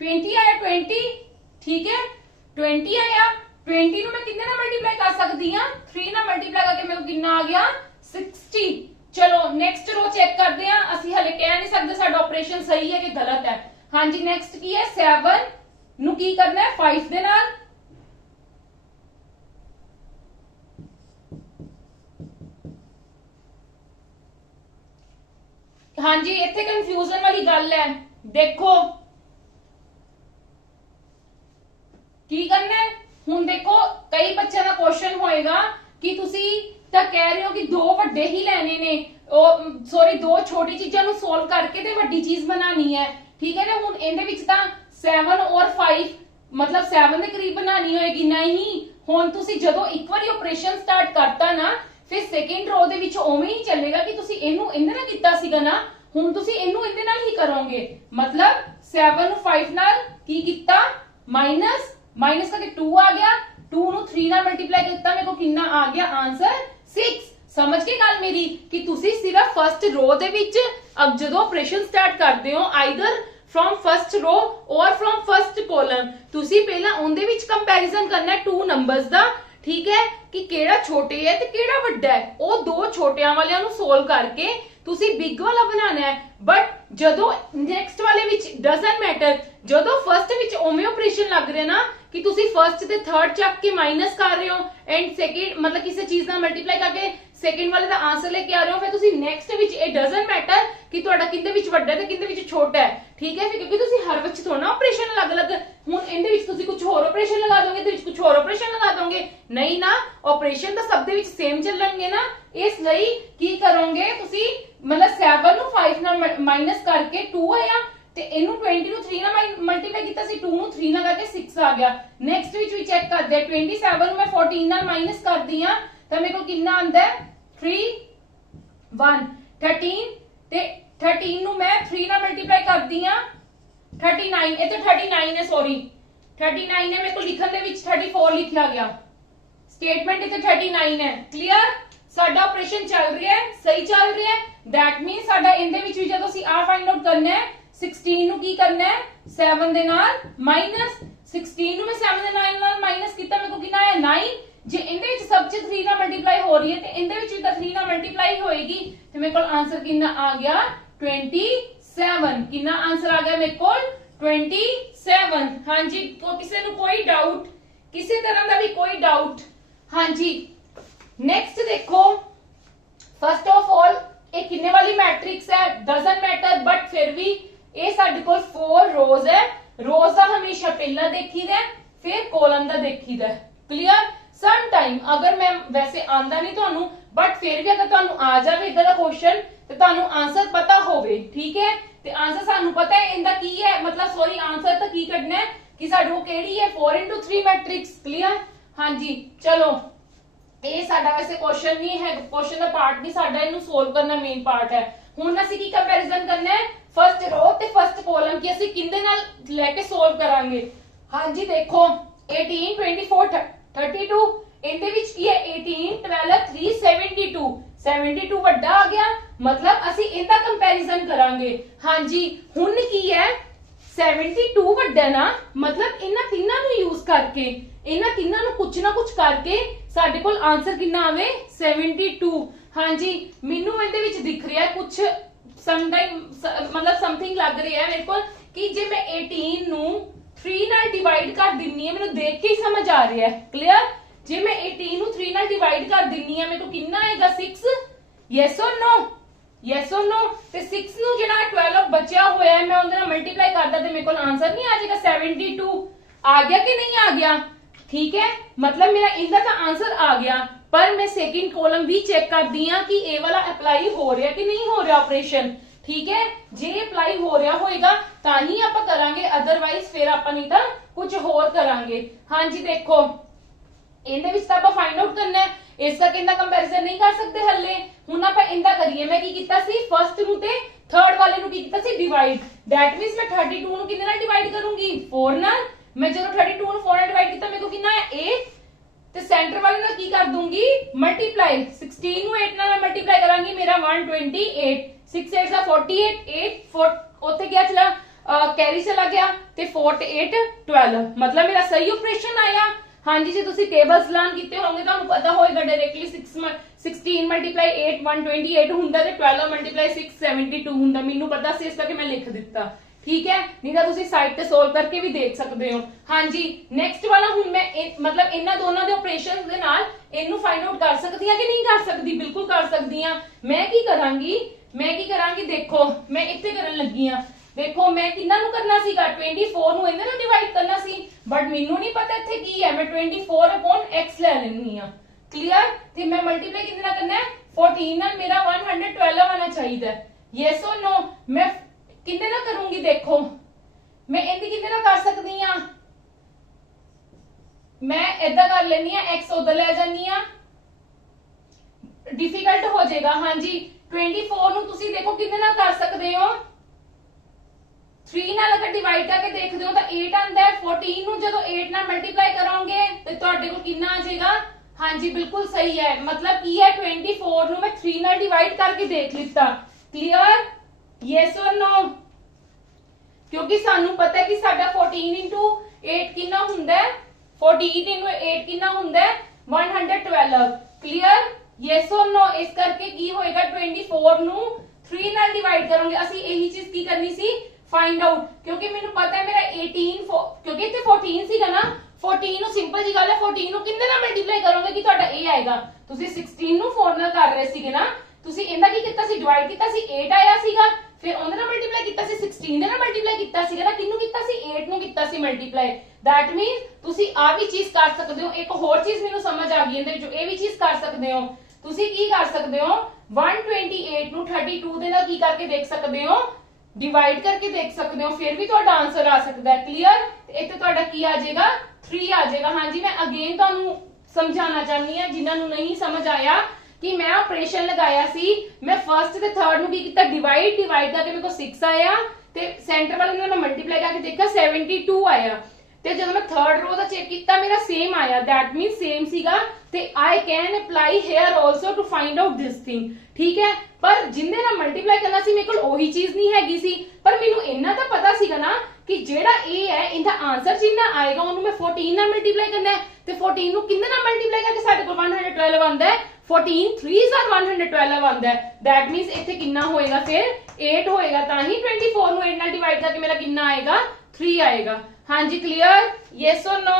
20 आया 20 ठीक है 20 आया 20 ਨੂੰ ਮੈਂ ਕਿੰਨੇ ਨਾਲ ਮਲਟੀਪਲਾਈ ਕਰ ਸਕਦੀ ਹਾਂ 3 ਨਾਲ ਮਲਟੀਪਲਾਈ ਕਰਕੇ ਮੈਨੂੰ ਕਿੰਨਾ ਆ ਗਿਆ 60। ਚਲੋ ਨੈਕਸਟ ਰੋ ਚੈੱਕ ਕਰਦੇ ਹਾਂ। ਅਸੀਂ ਹਲੇ ਕਹਿ ਨਹੀਂ ਸਕਦੇ ਸਾਡਾ ਆਪਰੇਸ਼ਨ ਸਹੀ ਹੈ ਕਿ ਗਲਤ ਹੈ। ਹਾਂਜੀ ਨੈਕਸਟ ਕੀ ਹੈ 7 ਨੂੰ ਕੀ ਕਰਨਾ ਹੈ 5 ਦੇ ਨਾਲ हाँ जी इत्थे कंफ्यूजन वाली गल है। देखो की करना है हुण देखो कई बच्चों का क्वेश्चन होएगा कि तुसी तां कह रहे हो कि दो वड्डे ही लेने ने सॉरी दो छोटी चीजां नूं सोल्व करके ते वड्डी चीज बनानी है ठीक है ना। हुण इहदे विच तां 7 और 5 मतलब 7 दे करीब बनानी होएगी नहीं। हुण तुसी जदों एक बारी ऑपरेशन स्टार्ट करता ना फिर सेकंड रो दे विच ओवें ही चलेगा कि तुसी इहनूं इहदे नाल कीता सीगा ना हुण तुसी इहनूं इहदे नाल ही करोगे। मतलब 7 ਨੂੰ 5 ਨਾਲ ਕੀ ਕੀਤਾ माइनस माइनस करके 2 आ गया 2 ਨੂੰ 3 ਨਾਲ ਮਲਟੀਪਲਾਈ ਕੀਤਾ ਮੇਰੇ ਕੋ ਕਿੰਨਾ ਆ ਗਿਆ ਆਨਸਰ 6। ਸਮਝ ਕੇ ਗੱਲ ਮੇਰੀ ਕਿ ਤੁਸੀਂ ਸਿਰਫ ਫਰਸਟ ਰੋ ਦੇ ਵਿੱਚ ਅਬ ਜਦੋਂ ਆਪਰੇਸ਼ਨ ਸਟਾਰਟ ਕਰਦੇ ਹੋ ਆਈਦਰ फ्रॉम फर्स्ट रो और फ्रॉम फर्स्ट कॉलम। तुसी पहला उनदे विच कंपैरिजन करना है टू नंबर्स दा, ठीक है, कि केड़ा छोटे है ते केड़ा वड्डा है। ओ दो छोटियां वालियां नू सोल्व करके तुसी बिग वाला बनाना है। बट जदों नेक्स्ट वाले विच डजंट मैटर, जदों फर्स्ट विच ओमे ऑपरेशन लग रहे ना कि तुसी फर्स्ट ते थर्ड चक के माइनस कर रहे हो एंड सेकंड मतलब किसी चीज ना मल्टीप्लाई करके सेकंड वाले दा आंसर लेके आ रहे हो, फिर तुसी next which it doesn't matter कि ਤੁਹਾਡਾ ਕਿੰਦੇ ਵਿੱਚ ਵੱਡਾ ਹੈ ਤੇ ਕਿੰਦੇ ਵਿੱਚ ਛੋਟਾ ਹੈ, ठीक है। फिर क्योंकि तुसी हर विच थोड़ा ना ऑपरेशन अलग अलग, हुन इनदे विच तुसी कुछ और ऑपरेशन लगा दोगे ते विच कुछ और ऑपरेशन लगा दोगे, नहीं ना, ऑपरेशन तो सब दे विच सेम चलणगे ना। इसलिए की करोगे तुसी मतलब 7 ਨੂੰ 5 ਨਾਲ माइनस करके 2 आया ਤੇ ਇਹਨੂੰ 20 ਨੂੰ 3 ਨਾਲ ਮਲਟੀਪਲਾਈ ਕੀਤਾ ਸੀ, 2 ਨੂੰ 3 ਨਾਲ ਕਰਕੇ 6 आ गया। नेक्स्ट विच भी चेक करदे 27 ਨੂੰ मैं 14 ਨਾਲ माइनस करदी हां ਤਾਂ ਮੇਰੇ ਕੋਲ ਕਿੰਨਾ ਆਂਦਾ ਹੈ 3 1 13 ਤੇ 13 ਨੂੰ मैं 3 ਨਾਲ ਮਲਟੀਪਲਾਈ ਕਰਦੀ ਆ 39, ਇਹ ਤੇ 39 ਹੈ ਸੌਰੀ 39 ਹੈ, ਮੇਰੇ ਕੋਲ ਲਿਖਣ ਦੇ ਵਿੱਚ 34 ਲਿਖਿਆ ਗਿਆ, ਸਟੇਟਮੈਂਟ ਇੱਥੇ 39 ਹੈ। ਕਲੀਅਰ, ਸਾਡਾ ਆਪਰੇਸ਼ਨ ਚੱਲ ਰਿਹਾ ਹੈ, ਸਹੀ ਚੱਲ ਰਿਹਾ ਹੈ। दैट मीन ਸਾਡਾ ਇਹਦੇ ਵਿੱਚ ਵੀ ਜਦੋਂ ਅਸੀਂ ਆ ਫਾਈਂਡ ਆਊਟ ਕਰਨਾ ਹੈ 16 ਨੂੰ ਕੀ ਕਰਨਾ ਹੈ 7 ਦੇ ਨਾਲ ਮਾਈਨਸ 16 ਨੂੰ ਮੈਂ 7 ਦੇ ਨਾਲ ਮਾਈਨਸ ਕੀਤਾ, ਮੇਰੇ ਕੋਲ ਕਿੰਨਾ ਆਇਆ 9। ਜੇ ਇਹਦੇ ਵਿੱਚ ਸਭ ਚ 3 ਨਾਲ ਮਲਟੀਪਲਾਈ ਹੋ ਰਹੀ ਹੈ ਤੇ ਇਹਦੇ ਵਿੱਚ ਵੀ ਤਾਂ 3 ਨਾਲ ਮਲਟੀਪਲਾਈ ਹੋਏਗੀ ਤੇ ਮੇਰੇ ਕੋਲ ਆਨਸਰ ਕਿੰਨਾ ਆ ਗਿਆ 27। ਕਿੰਨਾ ਆਨਸਰ ਆ ਗਿਆ ਮੇਰੇ ਕੋਲ 27। ਹਾਂਜੀ, ਕਿਸੇ ਨੂੰ ਕੋਈ ਡਾਊਟ, ਕਿਸੇ ਤਰ੍ਹਾਂ ਦਾ ਵੀ ਕੋਈ ਡਾਊਟ? ਹਾਂਜੀ, नेक्स्ट देखो, फर्स्ट ऑफ ऑल ये किन्ने वाली मैट्रिक्स है डजंट मैटर, बट फिर भी ये साडे कोल 4 रोज है। रोज का हमेशा पहला देखीदा फिर कॉलम का देखीदा। क्लियर, सम टाइम अगर मैं वैसे आंदा नहीं तुहानू, बट फिर भी अगर तुहानू आ जावे इधर दा क्वेश्चन ते तुहानू आंसर पता होवे, ठीक है। ते आंसर सानू पता है इंदा की है, मतलब सॉरी आंसर तो की कढना है कि साडे को केड़ी है 4x3 मैट्रिक्स। क्लियर, हाँ जी, चलो ਇਹ ਸਾਡਾ ਵੈਸੇ ਕੁਐਸਚਨ ਨਹੀਂ ਹੈ, ਕੁਐਸਚਨ ਦਾ ਪਾਰਟ ਨਹੀਂ ਸਾਡਾ, ਇਹਨੂੰ ਸੋਲਵ ਕਰਨਾ ਮੇਨ ਪਾਰਟ ਹੈ। ਹੁਣ ਅਸੀਂ ਕੀ ਕੰਪੈਰੀਜ਼ਨ ਕਰਨਾ ਹੈ ਫਰਸਟ ਰੋ ਤੇ ਫਰਸਟ ਕਾਲਮ ਕੀ ਅਸੀਂ ਕਿੰਦੇ ਨਾਲ ਲੈ ਕੇ ਸੋਲਵ ਕਰਾਂਗੇ। ਹਾਂਜੀ ਦੇਖੋ 18 24 32 ਇਹਦੇ ਵਿੱਚ ਕੀ ਹੈ 18 12 3 72 72 ਵੱਡਾ ਆ ਗਿਆ, मतलब ਅਸੀਂ ਇਹਦਾ ਕੰਪੈਰੀਜ਼ਨ ਕਰਾਂਗੇ। ਹਾਂਜੀ ਹੁਣ ਕੀ ਹੈ 72 ਵੱਡਾ ਨਾ, मतलब ਇਹਨਾਂ ਤਿੰਨਾਂ ਨੂੰ ਯੂਜ਼ ਕਰਕੇ ਇਹਨਾਂ ਤਿੰਨਾਂ ਨੂੰ ਕੁਝ ਨਾ ਕੁਝ ਕਰਕੇ ਸਾਡੇ ਕੋਲ ਆਨਸਰ ਕਿੰਨਾ ਆਵੇ 72। ਹਾਂਜੀ ਮੈਨੂੰ ਇਹਦੇ ਵਿੱਚ ਦਿਖ ਰਿਹਾ ਕੁਝ ਸਮਟਾਈਮ मतलब ਸਮਥਿੰਗ ਲੱਗ ਰਿਹਾ ਹੈ ਮੇਰੇ ਕੋਲ ਕਿ ਜੇ ਮੈਂ 18 ਨੂੰ 3 ਨਾਲ ਡਿਵਾਈਡ ਕਰ ਦਿੰਨੀ ਹੈ ਮੈਨੂੰ ਦੇਖ ਕੇ ਹੀ ਸਮਝ ਆ ਰਿਹਾ ਹੈ। ਕਲੀਅਰ, ਜੇ ਮੈਂ 18 ਨੂੰ 3 ਨਾਲ ਡਿਵਾਈਡ ਕਰ ਦਿੰਨੀ ਹੈ ਮੈਨੂੰ ਕਿੰਨਾ ਆਏਗਾ 6। ਯੈਸ অর नो, यस और नो। ਤੇ 6 ਨੂੰ ਜਿਹੜਾ 12 ਬਚਿਆ ਹੋਇਆ ਹੈ ਮੈਂ ਉਹਦੇ ਨਾਲ ਮਲਟੀਪਲਾਈ ਕਰਦਾ ਤੇ ਮੇਰੇ ਕੋਲ ਆਨਸਰ ਨਹੀਂ ਆ ਜਾਏਗਾ 72। आ गया कि नहीं आ गया? ठीक है, मतलब मेरा इनका तो आंसर आ गया, पर मैं सेकंड कॉलम भी चेक कर दी कि ए वाला अप्लाई हो रहा कि नहीं हो रहा ऑपरेशन। ठीक है, जे अप्लाई हो रहा होएगा ਤਾਂ ਹੀ ਆਪਾਂ ਕਰਾਂਗੇ, ਅਦਰਵਾਈਜ਼ ਫਿਰ ਆਪਾਂ ਨਹੀਂ ਤਾਂ ਕੁਝ ਹੋਰ ਕਰਾਂਗੇ। ਹਾਂਜੀ ਦੇਖੋ ਇਹਦੇ ਵਿੱਚ ਤਾਂ ਆਪਾਂ ਫਾਈਂਡ ਆਊਟ ਕਰਨਾ ਹੈ, ਇਸ ਦਾ ਕਿੰਦਾ ਕੰਪੈਰੀਜ਼ਨ ਨਹੀਂ ਕਰ ਸਕਦੇ ਹੱਲੇ। ਹੁਣ ਆਪਾਂ ਇੰਦਾ ਕਰੀਏ, ਮੈਂ ਕੀ ਕੀਤਾ ਸੀ ਫਰਸਟ ਨੂੰ ਤੇ ਥਰਡ ਵਾਲੇ ਨੂੰ ਕੀ ਕੀਤਾ ਸੀ ਡਿਵਾਈਡ। ਦੈਟ ਮੀਨਸ ਮੈਂ 32 ਨੂੰ ਕਿੰਨੇ ਨਾਲ ਡਿਵਾਈਡ ਕਰੂੰਗੀ 4 ਨਾਲ। मैं जो 32 ਨੂੰ 4 ਨਾਲ ਡਿਵਾਈਡ ਕੀਤਾ ਮੇਰੇ ਕੋ ਕਿੰਨਾ ਹੈ 8 ਤੇ ਸੈਂਟਰ ਵਾਲੇ ਨਾਲ ਕੀ ਕਰ ਦੂੰਗੀ ਮਲਟੀਪਲਾਈ। 16 ਨੂੰ 8 ਨਾਲ ਮਲਟੀਪਲਾਈ ਕਰਾਂਗੀ ਮੇਰਾ 128 6 8 ਦਾ 48 8 ਉੱਥੇ ਕੀ ਚਲਾ कैरी चला गया ते 4 ਤੇ 8 12 मतलब मेरा सही ऑपरेशन आया। हाँ जी, जे तुसी टेबल्स लान कीते होंगे तो आपको पता होएगा डायरेक्टली 16 मल्टीप्लाई 8 128 हुंदा ते 12 मल्टीप्लाई 6 72 हुंदा। मेनू पता सी इस करके मैं लिख दिता, ठीक है, नहीं तो तुसी साइड ते सोल्व करके भी देख सकते हो। हाँ जी, नेक्स्ट वाला हुन मैं मतलब इन्हां दोनों दे ऑपरेशंस दे नाल इनू फाइंड आउट कर सकदी हां कि नहीं कर सकदी? बिल्कुल कर सकदी हां। मैं की करांगी देखो मैं इत्थे करन लगी हां। देखो मैं किन्ना नु करना सीगा 24 नु इन्हां नाल डिवाइड करना सी, बट मेनू नहीं पता इत्थे की है। मैं 24 अपॉन x ले लेनी हां। क्लियर, ते मैं मल्टीप्लाई कितना करना है 14 नाल मेरा 112 आना चाहिए। यस और नो, मैं किन्ने ना करूंगी देखो मैं इन्दी किन्ने ना कर सकदी हां, मैं इदा कर लेनी हां x उधर ले जानी हां, डिफिकल्ट हो जाएगा। हाँ जी 24 नु तुसी देखो किन्ने ना कर सकते हो 3 ਨਾਲ अगर डिवाइड करके देखते हो तो 8 आंदा है। 14 नु जदों 8 ਨਾਲ मल्टीप्लाई करोगे तो ਤੁਹਾਡੇ ਕੋਲ ਕਿੰਨਾ ਆ ਜਾਏਗਾ। हाँ जी बिल्कुल सही है, मतलब की है 24 नु मैं 3 ਨਾਲ डिवाइड करके देख लिता। क्लियर, यस और नो, क्योंकि सानू पता है कि साडा 14 इंटू 8 कितना हुंदा है, 14 इंटू 8 कितना हुंदा है 112। क्लियर, यस और नो। इस करके की होएगा 24 नु 3 नाल डिवाइड करोगे। असि यही चीज की करनी सी, फाइंड आउट, क्योंकि मेनू पता है मेरा 18 क्योंकि इत्थे 14 सीगा ना, 14 नु सिंपल जी गल है 14 नु किंदे नाल मल्टीप्लाई करोगे कि ਤੁਹਾਡਾ a आएगा। ਤੁਸੀਂ 16 नु 4 ਨਾਲ ਕਰ ਰਹੇ ਸੀਗੇ ਨਾ, ਤੁਸੀਂ ਇਹਦਾ ਕੀ ਕੀਤਾ ਸੀ, ਡਿਵਾਈਡ ਕੀਤਾ ਸੀ, 8 ਆਇਆ ਸੀਗਾ, ਫਿਰ ਉਹਦੇ ਨਾਲ ਮਲਟੀਪਲਾਈ ਕੀਤਾ ਸੀ, 16 ਦੇ ਨਾਲ ਮਲਟੀਪਲਾਈ ਕੀਤਾ ਸੀਗਾ ਨਾ, ਕਿੰਨੂੰ ਕੀਤਾ ਸੀ, 8 ਨੂੰ ਕੀਤਾ ਸੀ ਮਲਟੀਪਲਾਈ। दैट मींस ਤੁਸੀਂ ਆ ਵੀ ਚੀਜ਼ ਕਰ ਸਕਦੇ ਹੋ। ਇੱਕ ਹੋਰ ਚੀਜ਼ ਮੈਨੂੰ ਸਮਝ ਆ ਗਈ ਇਹਦੇ ਵਿੱਚੋਂ, ਇਹ ਵੀ ਚੀਜ਼ ਕਰ ਸਕਦੇ ਹੋ। ਤੁਸੀਂ ਕੀ ਕਰ ਸਕਦੇ ਹੋ, 128 ਨੂੰ 32 ਦੇ ਨਾਲ ਕੀ ਕਰਕੇ ਦੇਖ ਸਕਦੇ ਹੋ, डिवाइड करके देख सकते हो, फिर भी ਤੁਹਾਡਾ आंसर आ सकता है। क्लियर, ਇੱਥੇ ਤੁਹਾਡਾ ਕੀ ਆ ਜਾਏਗਾ, 3 आ जाएगा। हाँ जी, मैं अगेन ਤੁਹਾਨੂੰ समझाना चाहनी है जिन्हां नूं नहीं समझ आया कि मैं ऑपरेशन लगाया सी, मैं फर्स्ट ते थर्ड ਨੂੰ ਕੀ ਕੀਤਾ, डिवाइड करके मेरे को 6 आया ਤੇ सेंटर वाले ਨਾਲ मैं मल्टीप्लाई करके देखा 72 आया ਤੇ ਜਦੋਂ ਮੈਂ थर्ड रो ਦਾ ਚੈੱਕ ਕੀਤਾ ਮੇਰਾ सेम आया। दैट मींस सेम ਸੀਗਾ ਤੇ I can apply here also to find out this thing. ठीक है, पर जिंदे ਨਾਲ मल्टीप्लाई करना सी मेरे कोल ਉਹੀ ਚੀਜ਼ ਨਹੀਂ ਹੈਗੀ ਸੀ, ਪਰ ਮੈਨੂੰ ਇੰਨਾ ਤਾਂ ਪਤਾ ਸੀਗਾ ਨਾ ਕਿ ਜਿਹੜਾ a ਹੈ ਇਹਦਾ ਆਨਸਰ ਜਿੰਨਾ ਆਏਗਾ ਉਹਨੂੰ ਮੈਂ 14 ਨਾਲ ਮਲਟੀਪਲਾਈ ਕਰਨਾ ਹੈ ਤੇ 14 ਨੂੰ ਕਿੰਨੇ ਨਾਲ ਮਲਟੀਪਲਾਈ ਕਰਕੇ ਸਾਡੇ ਕੋਲ 112 ਆਉਂਦਾ ਹੈ, 14 3s are 112 ਆਉਂਦਾ ਹੈ। दैट मींस ਇੱਥੇ ਕਿੰਨਾ ਹੋਏਗਾ, ਫਿਰ 8 ਹੋਏਗਾ, ਤਾਂ ਹੀ 24 ਨੂੰ 8 ਨਾਲ ਡਿਵਾਈਡ ਕਰਕੇ ਮੇਰਾ ਕਿੰਨਾ ਆਏਗਾ, 3 ਆਏਗਾ। हाँ जी, क्लियर, यस और नो।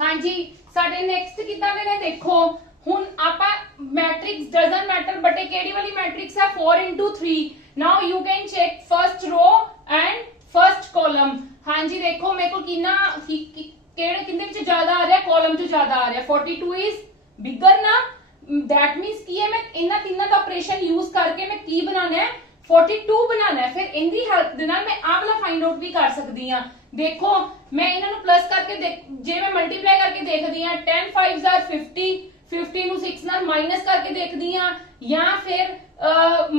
हाँ जी, साडे नेक्स्ट कितना ने देखो हुन आपा मैट्रिक्स डजंट मैटर बटे केड़ी वाली मैट्रिक्स है 4 into 3। Now you can check first row and first column. हाँ जी, देखो मेरे को कितना केड़े किंदे विच ज्यादा आ रहा है, कॉलम जो ज्यादा आ रहा है, 42 इज बिगर ना। दैट मींस की है मैं इन्हां तीनों का ऑपरेशन यूज करके मैं की बनाना है 42 बनाना है। फिर इनकी हेल्प दे नाल मैं आ वाला फाइंड आउट भी कर सकती हां। देखो मैं इन्हां नूं प्लस करके जे मैं मल्टीप्लाई करके देखदी हां 10 5s are 50, 50 ਨੂੰ 6 ਨਾਲ ਮਾਈਨਸ ਕਰਕੇ ਦੇਖਦੀ हां या फिर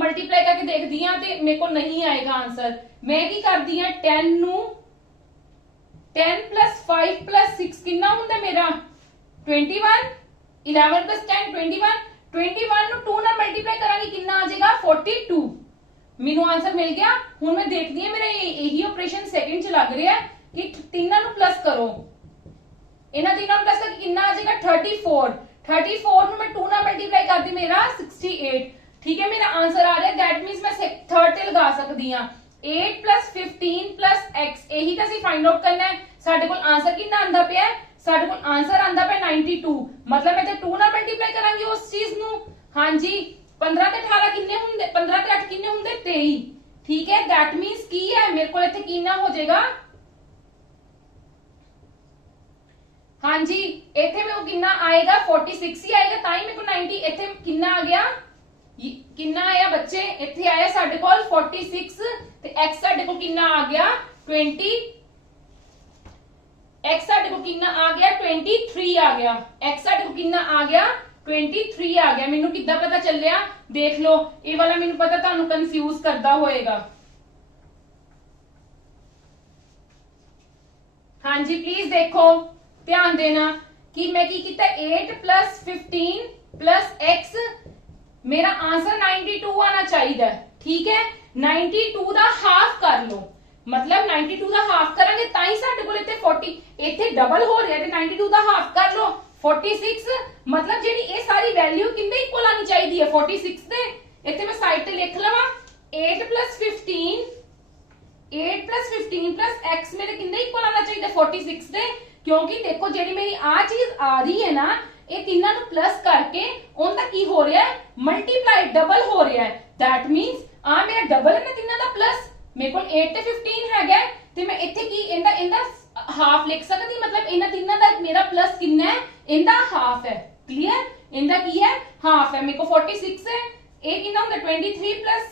मल्टीप्लाई करके देखदी हां ते मेरे को नहीं आएगा आंसर। मैं की करदी हां 10 ਨੂੰ 10 plus 5 plus 6 कितना हुंदा मेरा 21, 11 plus 10 21, 21 ਨੂੰ 2 ਨਾਲ ਮਲਟੀਪਲਾਈ ਕਰਾਂਗੀ ਕਿੰਨਾ ਆ ਜਾਏਗਾ 42। ਮੈਨੂੰ ਆਨਸਰ ਮਿਲ ਗਿਆ। ਹੁਣ ਮੈਂ ਦੇਖਦੀ ਹਾਂ ਮੇਰਾ ਇਹੀ ਆਪਰੇਸ਼ਨ ਸੈਕਿੰਡ ਚ ਲੱਗ ਰਿਹਾ ਹੈ ਕਿ ਤਿੰਨਾਂ ਨੂੰ ਪਲੱਸ ਕਰੋ, ਇਹਨਾਂ ਤਿੰਨਾਂ ਨੂੰ ਪਲੱਸ ਕਰਕੇ ਕਿੰਨਾ ਆ ਜਾਏਗਾ 34। 34 ਨੂੰ ਮੈਂ 2 ਨਾਲ ਮਲਟੀਪਲਾਈ ਕਰਦੀ ਮੇਰਾ 68। ਠੀਕ ਹੈ, ਮੇਰਾ ਆਨਸਰ ਆ ਰਿਹਾ। दैट मींस मैं थर्ड ਤੇ ਲਗਾ ਸਕਦੀ ਹਾਂ 8 plus 15 plus x। ਇਹੀ ਤਾਂ ਅਸੀਂ ਫਾਈਂਡ ਆਊਟ ਕਰਨਾ ਹੈ। ਸਾਡੇ ਕੋਲ ਆਨਸਰ ਕਿੰਨਾ ਆਂਦਾ ਪਿਆ, ਸਾਡੇ ਕੋਲ ਆਨਸਰ ਆਂਦਾ ਪਿਆ 92। मतलब मैं ਤੇ 2 ਨਾਲ ਮਲਟੀਪਲਾਈ ਕਰਾਂਗੀ ਉਸ ਚੀਜ਼ ਨੂੰ। ਹਾਂਜੀ, 15 ਤੇ 18 ਕਿੰਨੇ ਹੁੰਦੇ, 15 ਤੇ 8 ਕਿੰਨੇ ਹੁੰਦੇ 23। ठीक है, दैट मींस की है मेरे को इत्थे कितना हो जाएगा। हाँ जी, इत्थे मेरे को कितना आएगा 46 ही आएगा, ताई मेरे को 90। इत्थे कितना आ गया, कितना आया बच्चे, इत्थे आया साडे कोल 46 ते x साडे कोल कितना आ गया 20। x साडे कोल कितना आ गया 23 आ गया, x साडे कोल कितना आ गया 23 आ गया। मेनू किद्दां पता चलिया, देख लो, ये वाला मेनू पता तुहानू कंफ्यूज करदा होएगा। हाँ जी, प्लीज देखो, ध्यान देना कि मैं की किता 8 plus 15 plus x, मेरा आंसर 92 आना चाहिए। ठीक है, 92 दा हाफ कर लो, मतलब 92 दा हाफ करांगे ताई साडे कोल इत्थे 40 इत्थे डबल हो रहा है ते 92 दा हाफ कर लो 46। मतलब जेडी ये सारी वैल्यू किंदे इक्वल आनी चाहिए है 46 दे। इत्थे मैं साइड ते लिख लवां 8 plus 15 plus x मेरे किंदे इक्वल आना चाहिए 46 दे, क्योंकि देखो जेडी मेरी आ चीज आ रही है ना, ये तीनों नु प्लस करके उनका की हो रहा है मल्टीप्लाई, डबल हो रहा है। दैट मींस आ मेरा डबल है ना तीनों दा प्लस, मेरे को 8 ते 15 हैगा ते मैं इत्थे की इंदा हाफ लिख सकती, मतलब इन्हां तीनों दा मेरा प्लस कितना है, इंदा हाफ है। क्लियर, इंदा की है हाफ है। मेरे को 46 है, ए कितना होगा 23 plus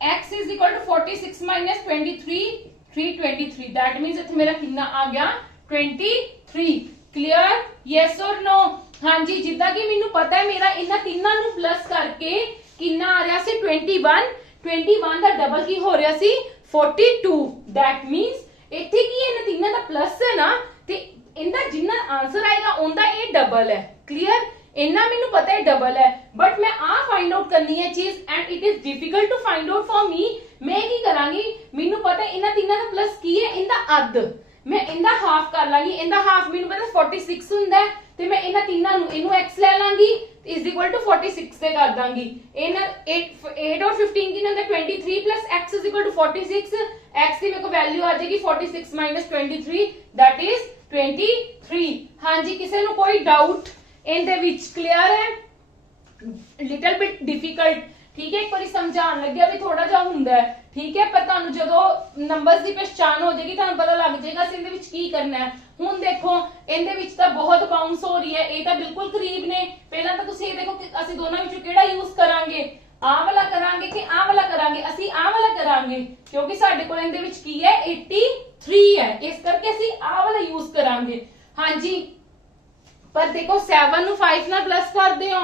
x is equal to 46 minus 23 323। That means इत्थे मेरा कितना आ गया 23। क्लियर, यस और नो। हाँ जी, जिद्दां कि मैनू पता है मेरा इन्हां तीनों नु प्लस करके कितना आ रहा सी 21 दा डबल की हो रहा सी 42। दैट मींस इत्थे की इन्हां तीनों दा प्लस है ना ते इंदा जिन्ना आंसर आएगा उनदा ये डबल है। क्लियर, इन्ना मैनू पता है डबल है, बट मैं आ फाइंड आउट करनी है चीज and it is difficult to find out for me. मैं की करांगी, मैनू पता है इन्ना तीनों का प्लस की है, इनका अद्ध मैं इनका हाफ कर लांगी। इनका हाफ मैनू पता 46 हुंदा है ते मैं इन्हां तीनों नू इनू x ले लांगी इज इक्वल टू 46 से कर दांगी। इन 8 और 15 की number 23 plus x is equal to 46। x की मेरे को वैल्यू आ जाएगी 46 माइनस 23 दैट इज 23। हाँ जी, किसी नू कोई doubt in they which? Clear है? लिटिल बिट डिफिकल्ट, ठीक है, एक बार समझान लग्या भी थोड़ा जा हुंदा है, ठीक है, पर तुहानू जदों नंबर्स की पहचान हो जाएगी तुहानू पता लग जाएगा असीं इहदे विच की करना है। हुण देखो इहदे विच तां बहुत बाउंस हो रही है, ये तां बिल्कुल करीब ने। पहला तां तुसीं देखो कि असीं दोनों विचों किहड़ा यूज करांगे, आ वाला करांगे कि आ वाला करांगे? असीं आ वाला करांगे क्योंकि साडे कोल इहदे विच की है 83 है, इस करके असीं आ वाला यूज करांगे। हाँ जी, पर देखो 7 नू 5 नाल प्लस कर दिओ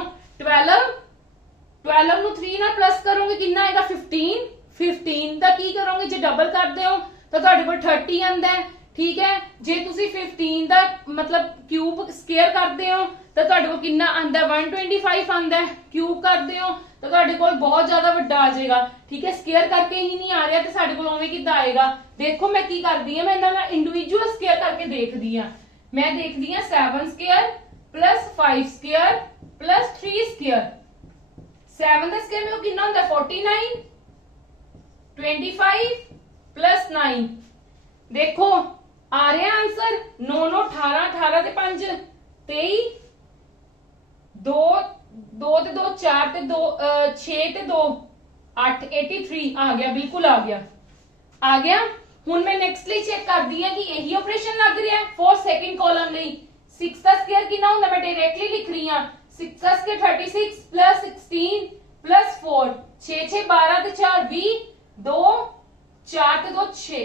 12 नू 3 नाल प्लस करोगे कितना आएगा 15। 15 दा की करोगे जे डबल कर दिओ तो तुहाडे कोल 30 आंदा है, ठीक है। जे तुसी 15 दा मतलब क्यूब स्क्वायर करदे हो तो तुहाडे कोल कितना आंदा 125 आंदा है। क्यूब करदे हो तो तुहाडे कोल बहुत ज्यादा वड्डा आ जाएगा, ठीक है। स्क्वायर करके ही नहीं आ रहा तो साडे कोल उवें किद्दां आएगा? देखो मैं की करदी हां, मैं इन्हां दा इंडिविजुअल स्क्वायर करके देखदी हां। मैं देखदी हां 7 square plus 5 square plus 3 square. 7 दा स्क्वायर मेरे को कितना होंदा 49, 25 प्लस 9। देखो आ रहा आंसर 9 9 18 18 ते 5 23 2 2 ते 2 4 ते 2 6 ते 2 8 83 आ गया, बिल्कुल आ गया, आ गया। हुण मैं नेक्स्टली चेक करदी हां कि यही ऑपरेशन लग रहा है फॉर सेकंड कॉलम नहीं। 6 का स्क्वायर कितना होंदा मैं डायरेक्टली लिख रही हां 6 का स्क्वायर 36 प्लस 16 प्लस 4 6 6 12 ते 4 20 2 4 ते 2 6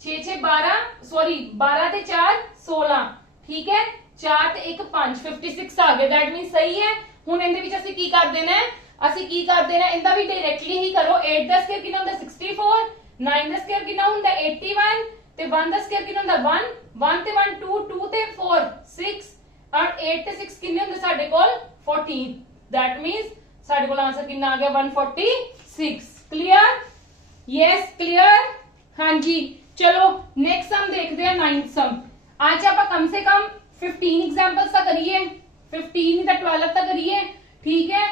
6 6 12 सॉरी 12 ते 4 16, ठीक है, 4 ते 1 5 56 आ गया। दैट मीन सही है। हुण इहदे विच असीं की कर देना है, असीं की कर देना है इंदा भी डायरेक्टली ही करो। 8 दा स्क्वायर कितना हुंदा 64, 9 दा स्क्वायर कितना हुंदा 81 ते 1 दा स्क्वायर कितना हुंदा 1 1 ते 1 2 2 ते 4 6 और 8 ते 6 कितने हुंदे साडे कोल 14। दैट मींस साडे कोल आंसर कितना आ गया 146। क्लियर? Yes clear. हाँ जी, चलो नेक्स्ट सम देखते हैं 9th सम। आज आप कम से कम 15 एग्जांपल्स तक करिए, 15 तक 12 तक करिए, ठीक है।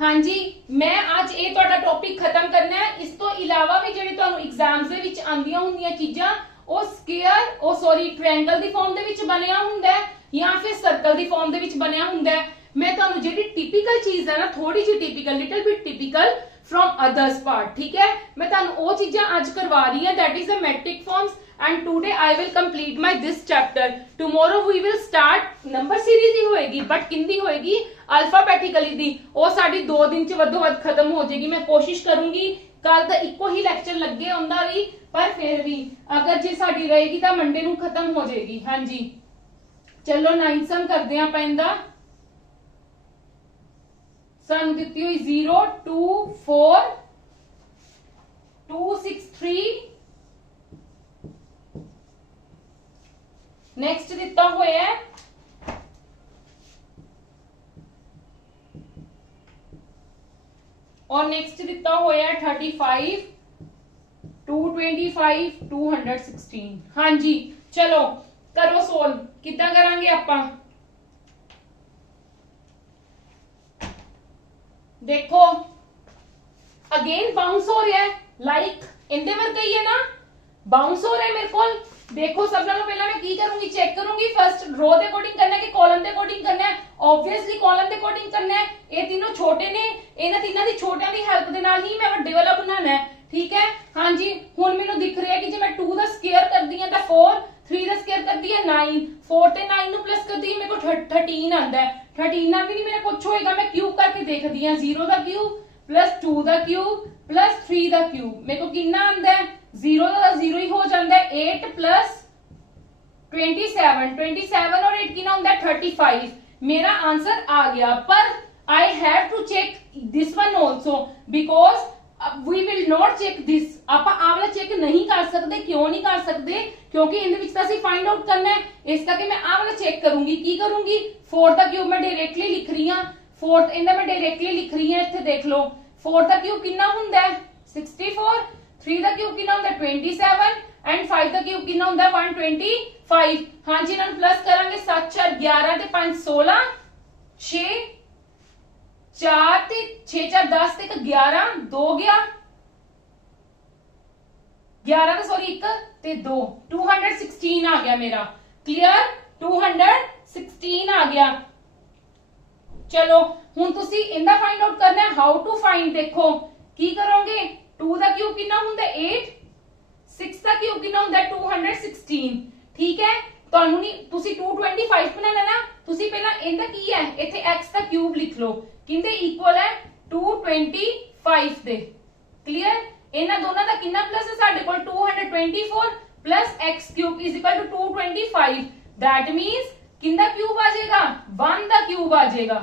हाँ जी, मैं आज ये ਤੁਹਾਡਾ टॉपिक खत्म करना है। इस तो इलावा भी ਜਿਹੜੀ ਤੁਹਾਨੂੰ एग्जाम्स ਦੇ ਵਿੱਚ ਆਂਦੀਆਂ ਹੁੰਦੀਆਂ ਚੀਜ਼ਾਂ ਉਹ ਸਕੁਅਰ ਉਹ ਸੌਰੀ ਟ੍ਰਾਇੰਗਲ ਦੀ ਫਾਰਮ ਦੇ ਵਿੱਚ ਬਣਿਆ ਹੁੰਦਾ ਹੈ ਜਾਂ ਫਿਰ ਸਰਕਲ ਦੀ ਫਾਰਮ ਦੇ ਵਿੱਚ ਬਣਿਆ ਹੁੰਦਾ ਹੈ। मैं ਤੁਹਾਨੂੰ ਜਿਹੜੀ ਟਿਪੀਕਲ ਚੀਜ਼ ਹੈ ਨਾ ਥੋੜੀ ਜਿਹੀ typical little bit typical from others part, ठीक है, मैं ਤੁਹਾਨੂੰ ਉਹ ਚੀਜ਼ਾਂ ਅੱਜ ਕਰਵਾ ਰਹੀ ਹਾਂ that is the metric forms and today I will complete my this chapter. Tomorrow we will start number series ही होएगी but किंदी होएगी alphabetically दी। ਉਹ ਸਾਡੀ 2 दिन ਚ ਵੱਧੋ ਵੱਧ ਖਤਮ ਹੋ ਜਾਏਗੀ। मैं कोशिश करूंगी ਕੱਲ ਦਾ ਇੱਕੋ ਹੀ ਲੈਕਚਰ ਲੱਗੇ ਹੁੰਦਾ ਵੀ ਪਰ ਫਿਰ ਵੀ ਅਗਰ ਜੇ ਸਾਡੀ ਰਹੇਗੀ ਤਾਂ ਮੰਡੇ ਨੂੰ ਖਤਮ ਹੋ ਜਾਏਗੀ। ਹਾਂਜੀ ਚਲੋ 9th ਸਮ ਕਰਦੇ ਆਂ ਆਪਾਂ ਇਹਦਾ। सम दिती हुई 0 2 4 2 6 3। नेक्स्ट दिता हुआ है और नेक्स्ट दिता हुआ है 35 225 216। हाँ जी चलो करो सोल्व। कितना करांगे आपां? देखो अगेन बाउंस हो रहा है लाइक इंदे वर्गा ही है ना, बाउंस हो रहा है मेरे को। देखो सब नालों पहला मैं की करूंगी चेक करूंगी फर्स्ट रो दे अकॉर्डिंग करना है कि कॉलम दे अकॉर्डिंग करना है। ऑब्वियसली कॉलम दे अकॉर्डिंग करना है। ये तीनों छोटे ने, इन्हां तीनों दी छोटियां दी हेल्प दे नाल ही मैं वड्डे वाला बनाना है, ठीक है। हां जी हुण मेनू दिख रहा है कि जे मैं 2 दा स्क्वायर करदी हां तां 4, 3 दा स्क्वायर करदी हां 9, 4 ते 9 नु प्लस करदी मेरे को 13 आंदा है। 13 ना भी नहीं मेरा कुछ होएगा, मैं क्यूब करके देखदी हां 0 दा क्यूब प्लस 2 दा क्यूब प्लस 3 दा क्यूब मेरे को कितना आंदा है 0 दा 0 ही हो जाता है। 8 प्लस 27 27 और 8 कितना होता है 35। मेरा आंसर आ गया पर I have to check this one also because we will not check this, ਆਪਾਂ ਆ ਵਾਲਾ ਚੈੱਕ ਨਹੀਂ ਕਰ ਸਕਦੇ। ਕਿਉਂ ਨਹੀਂ ਕਰ ਸਕਦੇ? ਕਿਉਂਕਿ ਇਹਦੇ ਵਿੱਚ ਤਾਂ ਅਸੀਂ ਫਾਈਂਡ ਆਊਟ ਕਰਨਾ ਹੈ, ਇਸ ਕਰਕੇ ਮੈਂ ਆ ਵਾਲਾ ਚੈੱਕ ਕਰੂੰਗੀ। ਕੀ ਕਰੂੰਗੀ? 4 ਦਾ ਕਿਊਬ ਮੈਂ ਡਾਇਰੈਕਟਲੀ ਲਿਖ ਰਹੀ ਹਾਂ, 4 ਇਹਦਾ ਮੈਂ ਡਾਇਰੈਕਟਲੀ ਲਿਖ ਰਹੀ ਹਾਂ। ਇੱਥੇ ਦੇਖ ਲਓ 4 ਦਾ ਕਿਊਬ ਕਿੰਨਾ ਹੁੰਦਾ ਹੈ 64, 3 ਦਾ ਕਿਊਬ ਕਿੰਨਾ ਹੁੰਦਾ 27 ਐਂਡ 5 ਦਾ ਕਿਊਬ ਕਿੰਨਾ ਹੁੰਦਾ 125। ਹਾਂਜੀ ਇਹਨਾਂ ਨੂੰ ਪਲੱਸ ਕਰਾਂਗੇ 7 4 11 ਤੇ 5 16, 6 4 ਤੇ 6 4 10 ਤੇ 11 2 ਗਿਆ 11 ਦਾ ਸੌਰੀ 1 ਤੇ 2 216 ਆ ਗਿਆ ਮੇਰਾ। ਕਲੀਅਰ? 216 ਆ ਗਿਆ। ਚਲੋ ਹੁਣ ਤੁਸੀਂ ਇਹਦਾ ਫਾਈਂਡ ਆਊਟ ਕਰਨਾ ਹੈ। How to find? ਦੇਖੋ ਕੀ ਕਰੋਗੇ 2 ਦਾ ਕਿਊਬ ਕਿੰਨਾ ਹੁੰਦਾ 8, 6 ਦਾ ਕਿਊਬ ਕਿੰਨਾ ਹੁੰਦਾ 216। ਠੀਕ ਹੈ, ਤੁਹਾਨੂੰ ਨਹੀਂ ਤੁਸੀਂ 225 ਬਣਾਣਾ ਨਾ, ਤੁਸੀਂ ਪਹਿਲਾਂ ਇਹਦਾ ਕੀ ਹੈ ਇੱਥੇ x ਦਾ ਕਿਊਬ ਲਿਖ ਲਓ, ਕਿੰਦੇ ਇਕੁਅਲ ਹੈ 225 ਦੇ। ਕਲੀਅਰ? ਇਹਨਾਂ ਦੋਨਾਂ ਦਾ ਕਿੰਨਾ ਪਲੱਸ ਹੈ ਸਾਡੇ ਕੋਲ 224 plus x cube is equal to 225। that means ਕਿੰਦਾ cube ਆ ਜਾਏਗਾ 1 ਦਾ ਕਿਊਬ ਆ ਜਾਏਗਾ।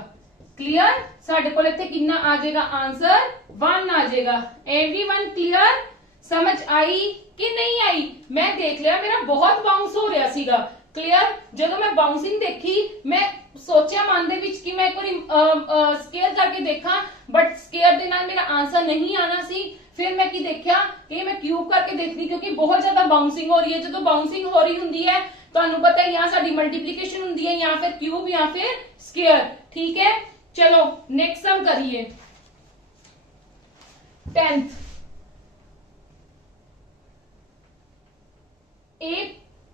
ਕਲੀਅਰ? ਸਾਡੇ ਕੋਲ ਇੱਥੇ ਕਿੰਨਾ ਆ ਜਾਏਗਾ ਆਂਸਰ 1 ਆ ਜਾਏਗਾ। Everyone clear? समझ आई कि नहीं आई? मैं देख लिया मेरा बहुत बाउंस हो रहा ਸੀਗਾ। ਕਲੀਅਰ? ਜਦੋਂ ਮੈਂ ਬਾਉਂਸਿੰਗ ਦੇਖੀ ਮੈਂ ਸੋਚਿਆ ਮਨ ਦੇ ਵਿੱਚ ਕਿ ਮੈਂ ਇੱਕ ਵਾਰੀ ਸਕੇਅਰ ਕਰਕੇ ਦੇਖਾਂ, ਬਟ ਸਕੇਅਰ ਦੇ ਨਾਲ ਮੇਰਾ ਆਂਸਰ ਨਹੀਂ ਆਣਾ ਸੀ। ਫਿਰ ਮੈਂ ਕੀ ਦੇਖਿਆ ਕਿ ਮੈਂ ਕਿਊਬ ਕਰਕੇ ਦੇਖਦੀ, ਕਿਉਂਕਿ ਬਹੁਤ ਜ਼ਿਆਦਾ ਬਾਉਂਸਿੰਗ ਹੋ ਰਹੀ ਹੈ। ਜਦੋਂ ਬਾਉਂਸਿੰਗ ਹੋ ਰਹੀ ਹੁੰਦੀ ਹੈ ਤੁਹਾਨੂੰ ਪਤਾ ਹੈ ਜਾਂ ਸਾਡੀ ਮਲਟੀप्लिकेशन ਹੁੰਦੀ है या फिर क्यूब या फिर स्क्वायर। ठीक है, चलो नेक्स्ट सम करिए। 10th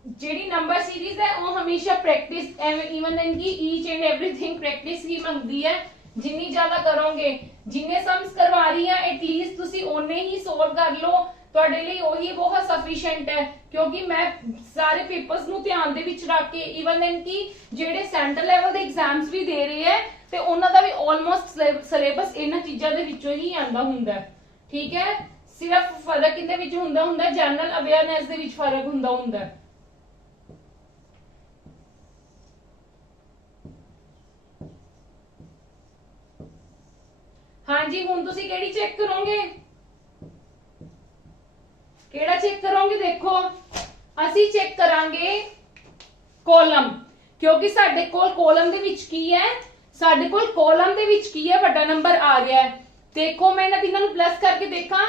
ਜਿਹੜੀ ਨੰਬਰ ਸੀਰੀਜ਼ ਹੈ ਉਹ ਹਮੇਸ਼ਾ ਪ੍ਰੈਕਟਿਸ ਇਵਨ ਇਨकी ਈਚ ਐਂਡ एवरीथिंग ਪ੍ਰੈਕਟਿਸ ਹੀ ਮੰਗਦੀ ਹੈ। ਜਿੰਨੀ ਜ਼ਿਆਦਾ ਕਰੋਗੇ, ਜਿੰਨੇ ਸਮਸ ਕਰਵਾ ਰਹੀ ਆ ਐਟਲੀਸਟ ਤੁਸੀਂ ਓਨੇ ਹੀ ਸੋਲਵ ਕਰ ਲਓ, ਤੁਹਾਡੇ ਲਈ ਉਹੀ ਬਹੁਤ ਸਫੀਸ਼ੀਐਂਟ ਹੈ। ਕਿਉਂਕਿ ਮੈਂ ਸਾਰੇ ਪੇਪਰਸ ਨੂੰ ਧਿਆਨ ਦੇ ਵਿੱਚ ਰੱਖ ਕੇ ਇਵਨ ਇਨकी ਜਿਹੜੇ ਸੈਂਟਰ ਲੈਵਲ ਦੇ ਐਗਜ਼ਾਮਸ ਵੀ ਦੇ ਰਹੇ ਹੈ ਤੇ ਉਹਨਾਂ ਦਾ ਵੀ ਆਲਮੋਸਟ ਸਿਲੇਬਸ ਇਹਨਾਂ ਚੀਜ਼ਾਂ ਦੇ ਵਿੱਚੋਂ ਹੀ ਆਂਦਾ ਹੁੰਦਾ। ਠੀਕ ਹੈ, ਸਿਰਫ ਫਰਕ ਇਹਦੇ ਵਿੱਚ ਹੁੰਦਾ ਜਨਰਲ ਅਵੇਅਰਨੈਸ ਦੇ ਵਿੱਚ ਫਰਕ ਹੁੰਦਾ। ਹਾਂਜੀ ਹੁਣ ਤੁਸੀਂ ਕਿਹੜੀ ਚੈੱਕ ਕਰੋਗੇ? ਕਿਹੜਾ ਚੈੱਕ ਕਰੋਗੇ? ਦੇਖੋ ਅਸੀਂ ਚੈੱਕ ਕਰਾਂਗੇ ਕਾਲਮ, ਕਿਉਂਕਿ ਸਾਡੇ ਕੋਲ ਕਾਲਮ ਦੇ ਵਿੱਚ ਕੀ ਹੈ, ਸਾਡੇ ਕੋਲ ਕਾਲਮ ਦੇ ਵਿੱਚ ਕੀ ਹੈ ਵੱਡਾ ਨੰਬਰ ਆ ਰਿਹਾ ਹੈ। ਦੇਖੋ ਮੈਂ ਇਹਨਾਂ ਤਿੰਨਾਂ ਨੂੰ ਪਲੱਸ ਕਰਕੇ ਦੇਖਾਂ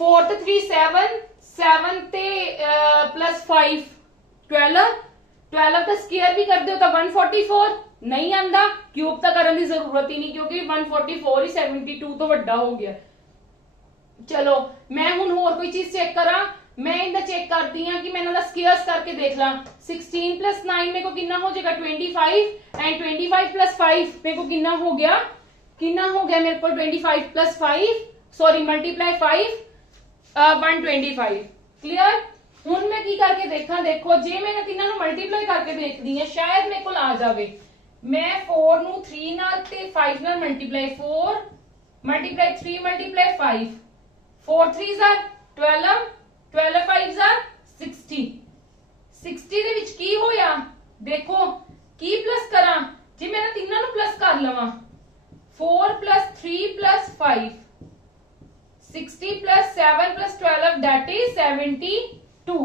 4 ਤੇ 3 7 7 ਤੇ प्लस 5 12 12 ਦਾ ਸਕੁਅਰ ਵੀ ਕਰਦੇ ਹੋ ਤਾਂ 144 नहीं आंदा। क्यूब तो करने की जरूरत ही नहीं क्योंकि 144 ही 72 तो ਵੱਡਾ हो गया। चलो मैं हुण होर कोई चीज चेक करा, मैं इनका चेक करती हां कि मैं इन्हां दा स्क्वायर्स करके देख ला। 16 + 9 मेरे को कितना हो जाएगा 25 एंड 25 + 5 मेरे को कितना हो गया मेरे को 25 + 5 सॉरी मल्टीप्लाई 5 125। क्लियर? हुण मैं की करके देखा, देखो जे मैं इन्हां तीनां नूं मल्टीप्लाई करके देखदी हां शायद मेरे को आ जावे। मैं 4 ਨੂੰ 3 ਨਾਲ ਤੇ 5 ਨਾਲ multiply 4 multiply 3 multiply 5 4 3s are 12 12 5s are 60 60 ਦੇ ਵਿੱਚ ਕੀ ਹੋਇਆ ਦੇਖੋ ਕੀ ਪਲੱਸ ਕਰਾਂ ਜੇ ਮੈਂ ਇਹਨਾਂ ਤਿੰਨਾਂ ਨੂੰ ਪਲੱਸ ਕਰ ਲਵਾਂ 4 + 3 + 5 60 + 7 + 12 that is 72।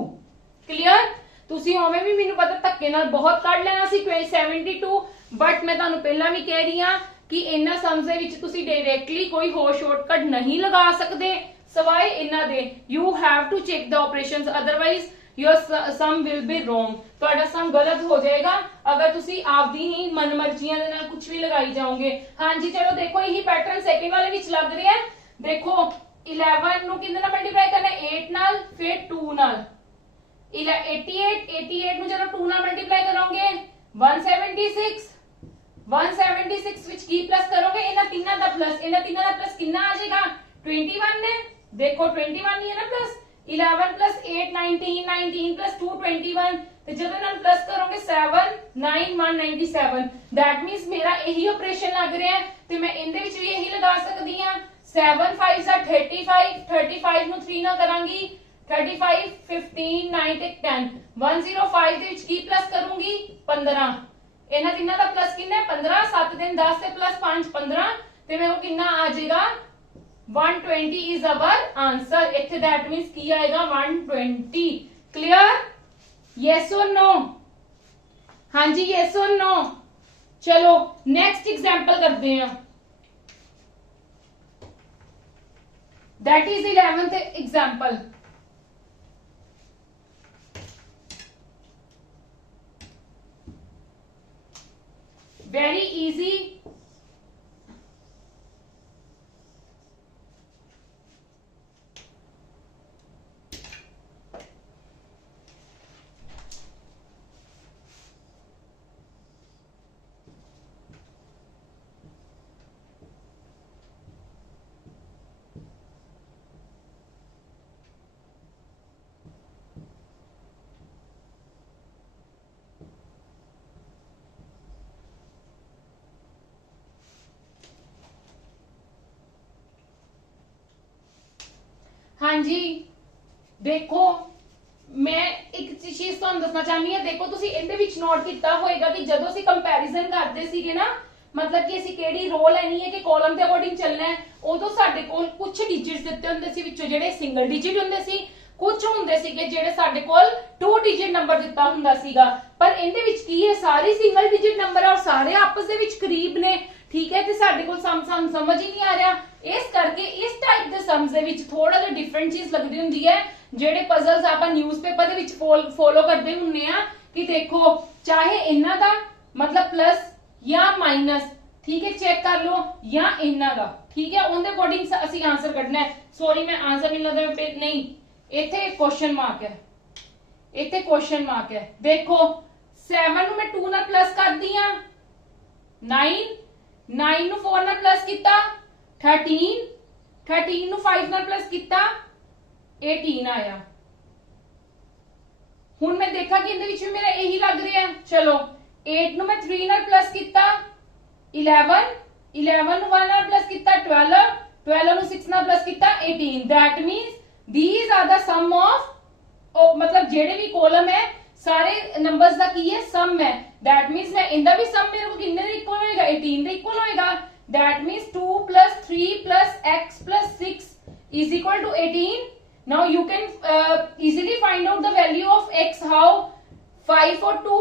क्लियर? ਤੁਸੀਂ ਹੋਵੇਂ ਵੀ ਮੈਨੂੰ ਪਤਾ ਧੱਕੇ ਨਾਲ ਬਹੁਤ ਕੱਢ ਲੈਣਾ ਸੀ 72, ਬਟ ਮੈਂ ਤੁਹਾਨੂੰ ਪਹਿਲਾਂ ਵੀ ਕਹਿ ਰਹੀ ਹਾਂ ਕਿ ਇਹਨਾਂ ਸਮਸ ਦੇ ਵਿੱਚ ਤੁਸੀਂ ਡਾਇਰੈਕਟਲੀ ਕੋਈ ਹੋਰ ਸ਼ਾਰਟਕਟ ਨਹੀਂ ਲਗਾ ਸਕਦੇ ਸਵਾਏ ਇਹਨਾਂ ਦੇ। You have to check the operations otherwise your sum will be wrong. ਤੁਹਾਡਾ ਸਮ ਗਲਤ ਹੋ ਜਾਏਗਾ ਅਗਰ ਤੁਸੀਂ ਆਪਦੀ ਹੀ ਮਨਮਰਜ਼ੀਆਂ ਦੇ ਨਾਲ ਕੁਝ ਵੀ ਲਗਾਈ ਜਾਓਗੇ। ਹਾਂਜੀ ਚਲੋ ਦੇਖੋ ਇਹੀ ਪੈਟਰਨ ਸੈਕਿੰਡ ਵਾਲੇ ਵਿੱਚ ਲੱਗ ਰਿਹਾ ਹੈ। ਦੇਖੋ 11 ਨੂੰ ਕਿੰਨੇ ਨਾਲ ਮਲਟੀਪਲਾਈ ਕਰਨਾ 8 ਨਾਲ ਫਿਰ 2 ਨਾਲ 88 ਨੂੰ ਜਦੋਂ 2 ਨਾਲ ਮਲਟੀਪਲਾਈ ਕਰੋਗੇ 176 ਵਿੱਚ ਕੀ ਪਲੱਸ ਕਰੋਗੇ ਇਹਨਾਂ ਤਿੰਨਾਂ ਦਾ ਪਲੱਸ ਕਿੰਨਾ ਆ ਜਾਏਗਾ 21 ਨੇ। ਦੇਖੋ 21 ਹੀ ਹੈ ਨਾ ਪਲੱਸ 11 + 8 19 19 + 2 21 ਤੇ ਜਦੋਂ ਨਾਲ ਪਲੱਸ ਕਰੋਗੇ 7 9 197। दैट मींस ਮੇਰਾ ਇਹੀ ਆਪਰੇਸ਼ਨ ਲੱਗ ਰਿਹਾ ਹੈ ਤੇ ਮੈਂ ਇਹਦੇ ਵਿੱਚ ਵੀ ਇਹੀ ਲਗਾ ਸਕਦੀ ਹਾਂ 7 5 35 35 ਨੂੰ 3 ਨਾਲ ਕਰਾਂਗੀ 35 15 9 ਤੇ 10 105 ਦੇ ਵਿੱਚ ਕੀ ਪਲੱਸ ਕਰੂੰਗੀ 15। ਇਹਨਾਂ ਤਿੰਨਾਂ ਦਾ ਪਲੱਸ ਕਿੰਨਾ ਹੈ 15 7 ਦਿਨ 10 ਤੇ +5 15 ਤੇ ਮੇਰੇ ਕੋ ਕਿੰਨਾ ਆ ਜਾਏਗਾ 120 इज अवर आंसर। इथे दैट मीन्स की आएगा 120। क्लियर? यस और नो? हाँ जी, यस और नो? चलो नेक्स्ट एग्जाम्पल करते हैं, that is 11th example. Very easy. हाँ जी, देखो मैं एक चीज ਤੁਹਾਨੂੰ ਦੱਸਣਾ ਚਾਹਨੀ ਹਾਂ। ਦੇਖੋ ਤੁਸੀਂ ਇਹਦੇ ਵਿੱਚ ਨੋਟ ਕੀਤਾ ਹੋਏਗਾ ਕਿ ਜਦੋਂ ਅਸੀਂ ਕੰਪੈਰੀਜ਼ਨ ਕਰਦੇ ਸੀਗੇ ਨਾ, ਮਤਲਬ ਕਿ ਅਸੀਂ ਕਿਹੜੀ ਰੋ ਲੈਣੀ ਹੈ ਕਿ ਕਾਲਮ ਦੇ ਅਕੋਰਡਿੰਗ ਚੱਲਣਾ ਹੈ, ਉਦੋਂ ਸਾਡੇ ਕੋਲ ਕੁਝ ਡਿਜਿਟਸ ਦਿੱਤੇ ਹੁੰਦੇ ਸੀ, ਵਿੱਚੋਂ ਜਿਹੜੇ ਸਿੰਗਲ ਡਿਜਿਟ ਹੁੰਦੇ ਸੀ, ਕੁਝ ਹੁੰਦੇ ਸੀਗੇ ਜਿਹੜੇ ਸਾਡੇ ਕੋਲ 2 ਡਿਜਿਟ ਨੰਬਰ ਦਿੱਤਾ ਹੁੰਦਾ ਸੀਗਾ। ਪਰ ਇਹਦੇ ਵਿੱਚ ਕੀ ਹੈ, ਸਾਰੇ ਸਿੰਗਲ ਡਿਜਿਟ ਨੰਬਰ ਆ ਔਰ ਸਾਰੇ ਆਪਸ ਦੇ ਵਿੱਚ ਕਰੀਬ ਨੇ। ਠੀਕ ਹੈ, ਤੇ ਸਾਡੇ ਕੋਲ ਸਮ ਸਮਝ ਹੀ ਨਹੀਂ ਆ ਰਿਹਾ। ਇਸ ਕਰਕੇ ਇਸ ਟਾਈਪ ਦੇ ਸਮਸ ਦੇ ਵਿੱਚ ਥੋੜਾ ਜਿਹਾ ਡਿਫਰੈਂਟ ਚੀਜ਼ ਲੱਗਦੀ ਹੁੰਦੀ ਹੈ। ਜਿਹੜੇ ਪਜ਼ਲਸ ਆਪਾਂ ਨਿਊਜ਼ਪੇਪਰ ਦੇ ਵਿੱਚ ਫੋਲੋ ਕਰਦੇ ਹੁੰਨੇ ਆ ਕਿ ਦੇਖੋ ਚਾਹੇ ਇਹਨਾਂ ਦਾ ਮਤਲਬ प्लस या माइनस, ठीक है, चेक कर लो, या ਇਹਨਾਂ ਦਾ, ठीक है, ਉਹਦੇ ਅਕੋਰਡਿੰग ਅਸੀਂ ਆਨਸਰ ਕੱਢਣਾ ਹੈ। ਸੌਰੀ मैं आंसर नहीं लगा पे नहीं, ਇੱਥੇ क्वेश्चन मार्क है, ਇੱਥੇ क्वेश्चन मार्क है। देखो 7 ਨੂੰ मैं 2 ਨਾਲ प्लस ਕਰਦੀ ਆ 9, 9 ਨੂੰ 4 ਨਾਲ प्लस ਕੀਤਾ 13, 13 ਨੂੰ 5 ਨਾਲ प्लस ਕੀਤਾ 18 ਆਇਆ। ਹੁਣ मैं देखा कि ਇਹਦੇ ਵਿੱਚ ਵੀ ਮੇਰਾ ਇਹੀ ਲੱਗ ਰਿਹਾ। ਚਲੋ 8 ਨੂੰ मैं 3 ਨਾਲ प्लस ਕੀਤਾ 11, 11 ਨੂੰ 1 ਨਾਲ प्लस ਕੀਤਾ 12, 12 ਨੂੰ 6 ਨਾਲ प्लस ਕੀਤਾ 18। That means these are the sum of मतलब ਜਿਹੜੇ ਵੀ कॉलम है सारे नंबर्स ਦਾ ਕੀ ਹੈ सम है। दैट मींस मैं इंदा भी सम मेरे को कितने ਦੇ इक्वल होएगा 18 ਦੇ इक्वल होएगा। That means 2 plus 3 plus x plus 6 is equal to 18। now you can easily find out the value of x। how? 5 or 2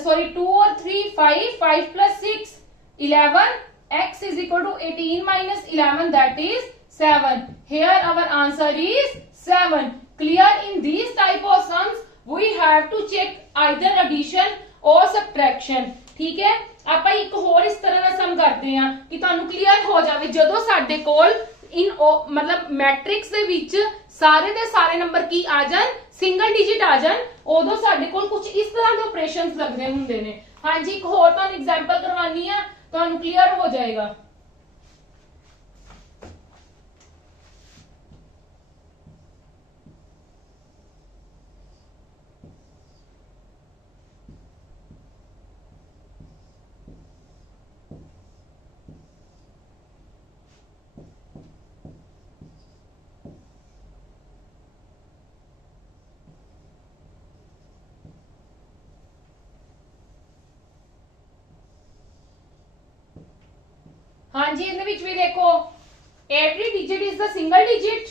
sorry 2 or 3 5 5 plus 6 11 x is equal to 18 minus 11 that is 7। here our answer is 7। clear? in these type of sums we have to check either addition or subtraction। ठीक है, ਆਪਾਂ ਇੱਕ ਹੋਰ ਇਸ ਤਰ੍ਹਾਂ ਦਾ ਸਮ ਕਰਦੇ ਹਾਂ ਕਿ ਤੁਹਾਨੂੰ ਕਲੀਅਰ ਹੋ ਜਾਵੇ। ਜਦੋਂ ਸਾਡੇ ਕੋਲ ਇਨ ਮਤਲਬ ਮੈਟ੍ਰਿਕਸ ਦੇ ਵਿੱਚ ਸਾਰੇ ਦੇ ਸਾਰੇ ਨੰਬਰ ਕੀ ਆ ਜਾਣ, ਸਿੰਗਲ ਡਿਜਿਟ ਆ ਜਾਣ, ਉਦੋਂ ਸਾਡੇ ਕੋਲ ਕੁਝ ਇਸ ਤਰ੍ਹਾਂ ਦੇ ਆਪਰੇਸ਼ਨਸ ਲੱਗਦੇ ਹੁੰਦੇ ਨੇ। ਹਾਂਜੀ, ਇੱਕ ਹੋਰ ਤੁਹਾਨੂੰ ਐਗਜ਼ਾਮਪਲ ਕਰਵਾਨੀ ਆ, ਤੁਹਾਨੂੰ ਕਲੀਅਰ ਹੋ ਜਾਏਗਾ। हाँ जी, ਇਹਦੇ ਵਿੱਚ ਵੀ ਦੇਖੋ every digit is the single digit,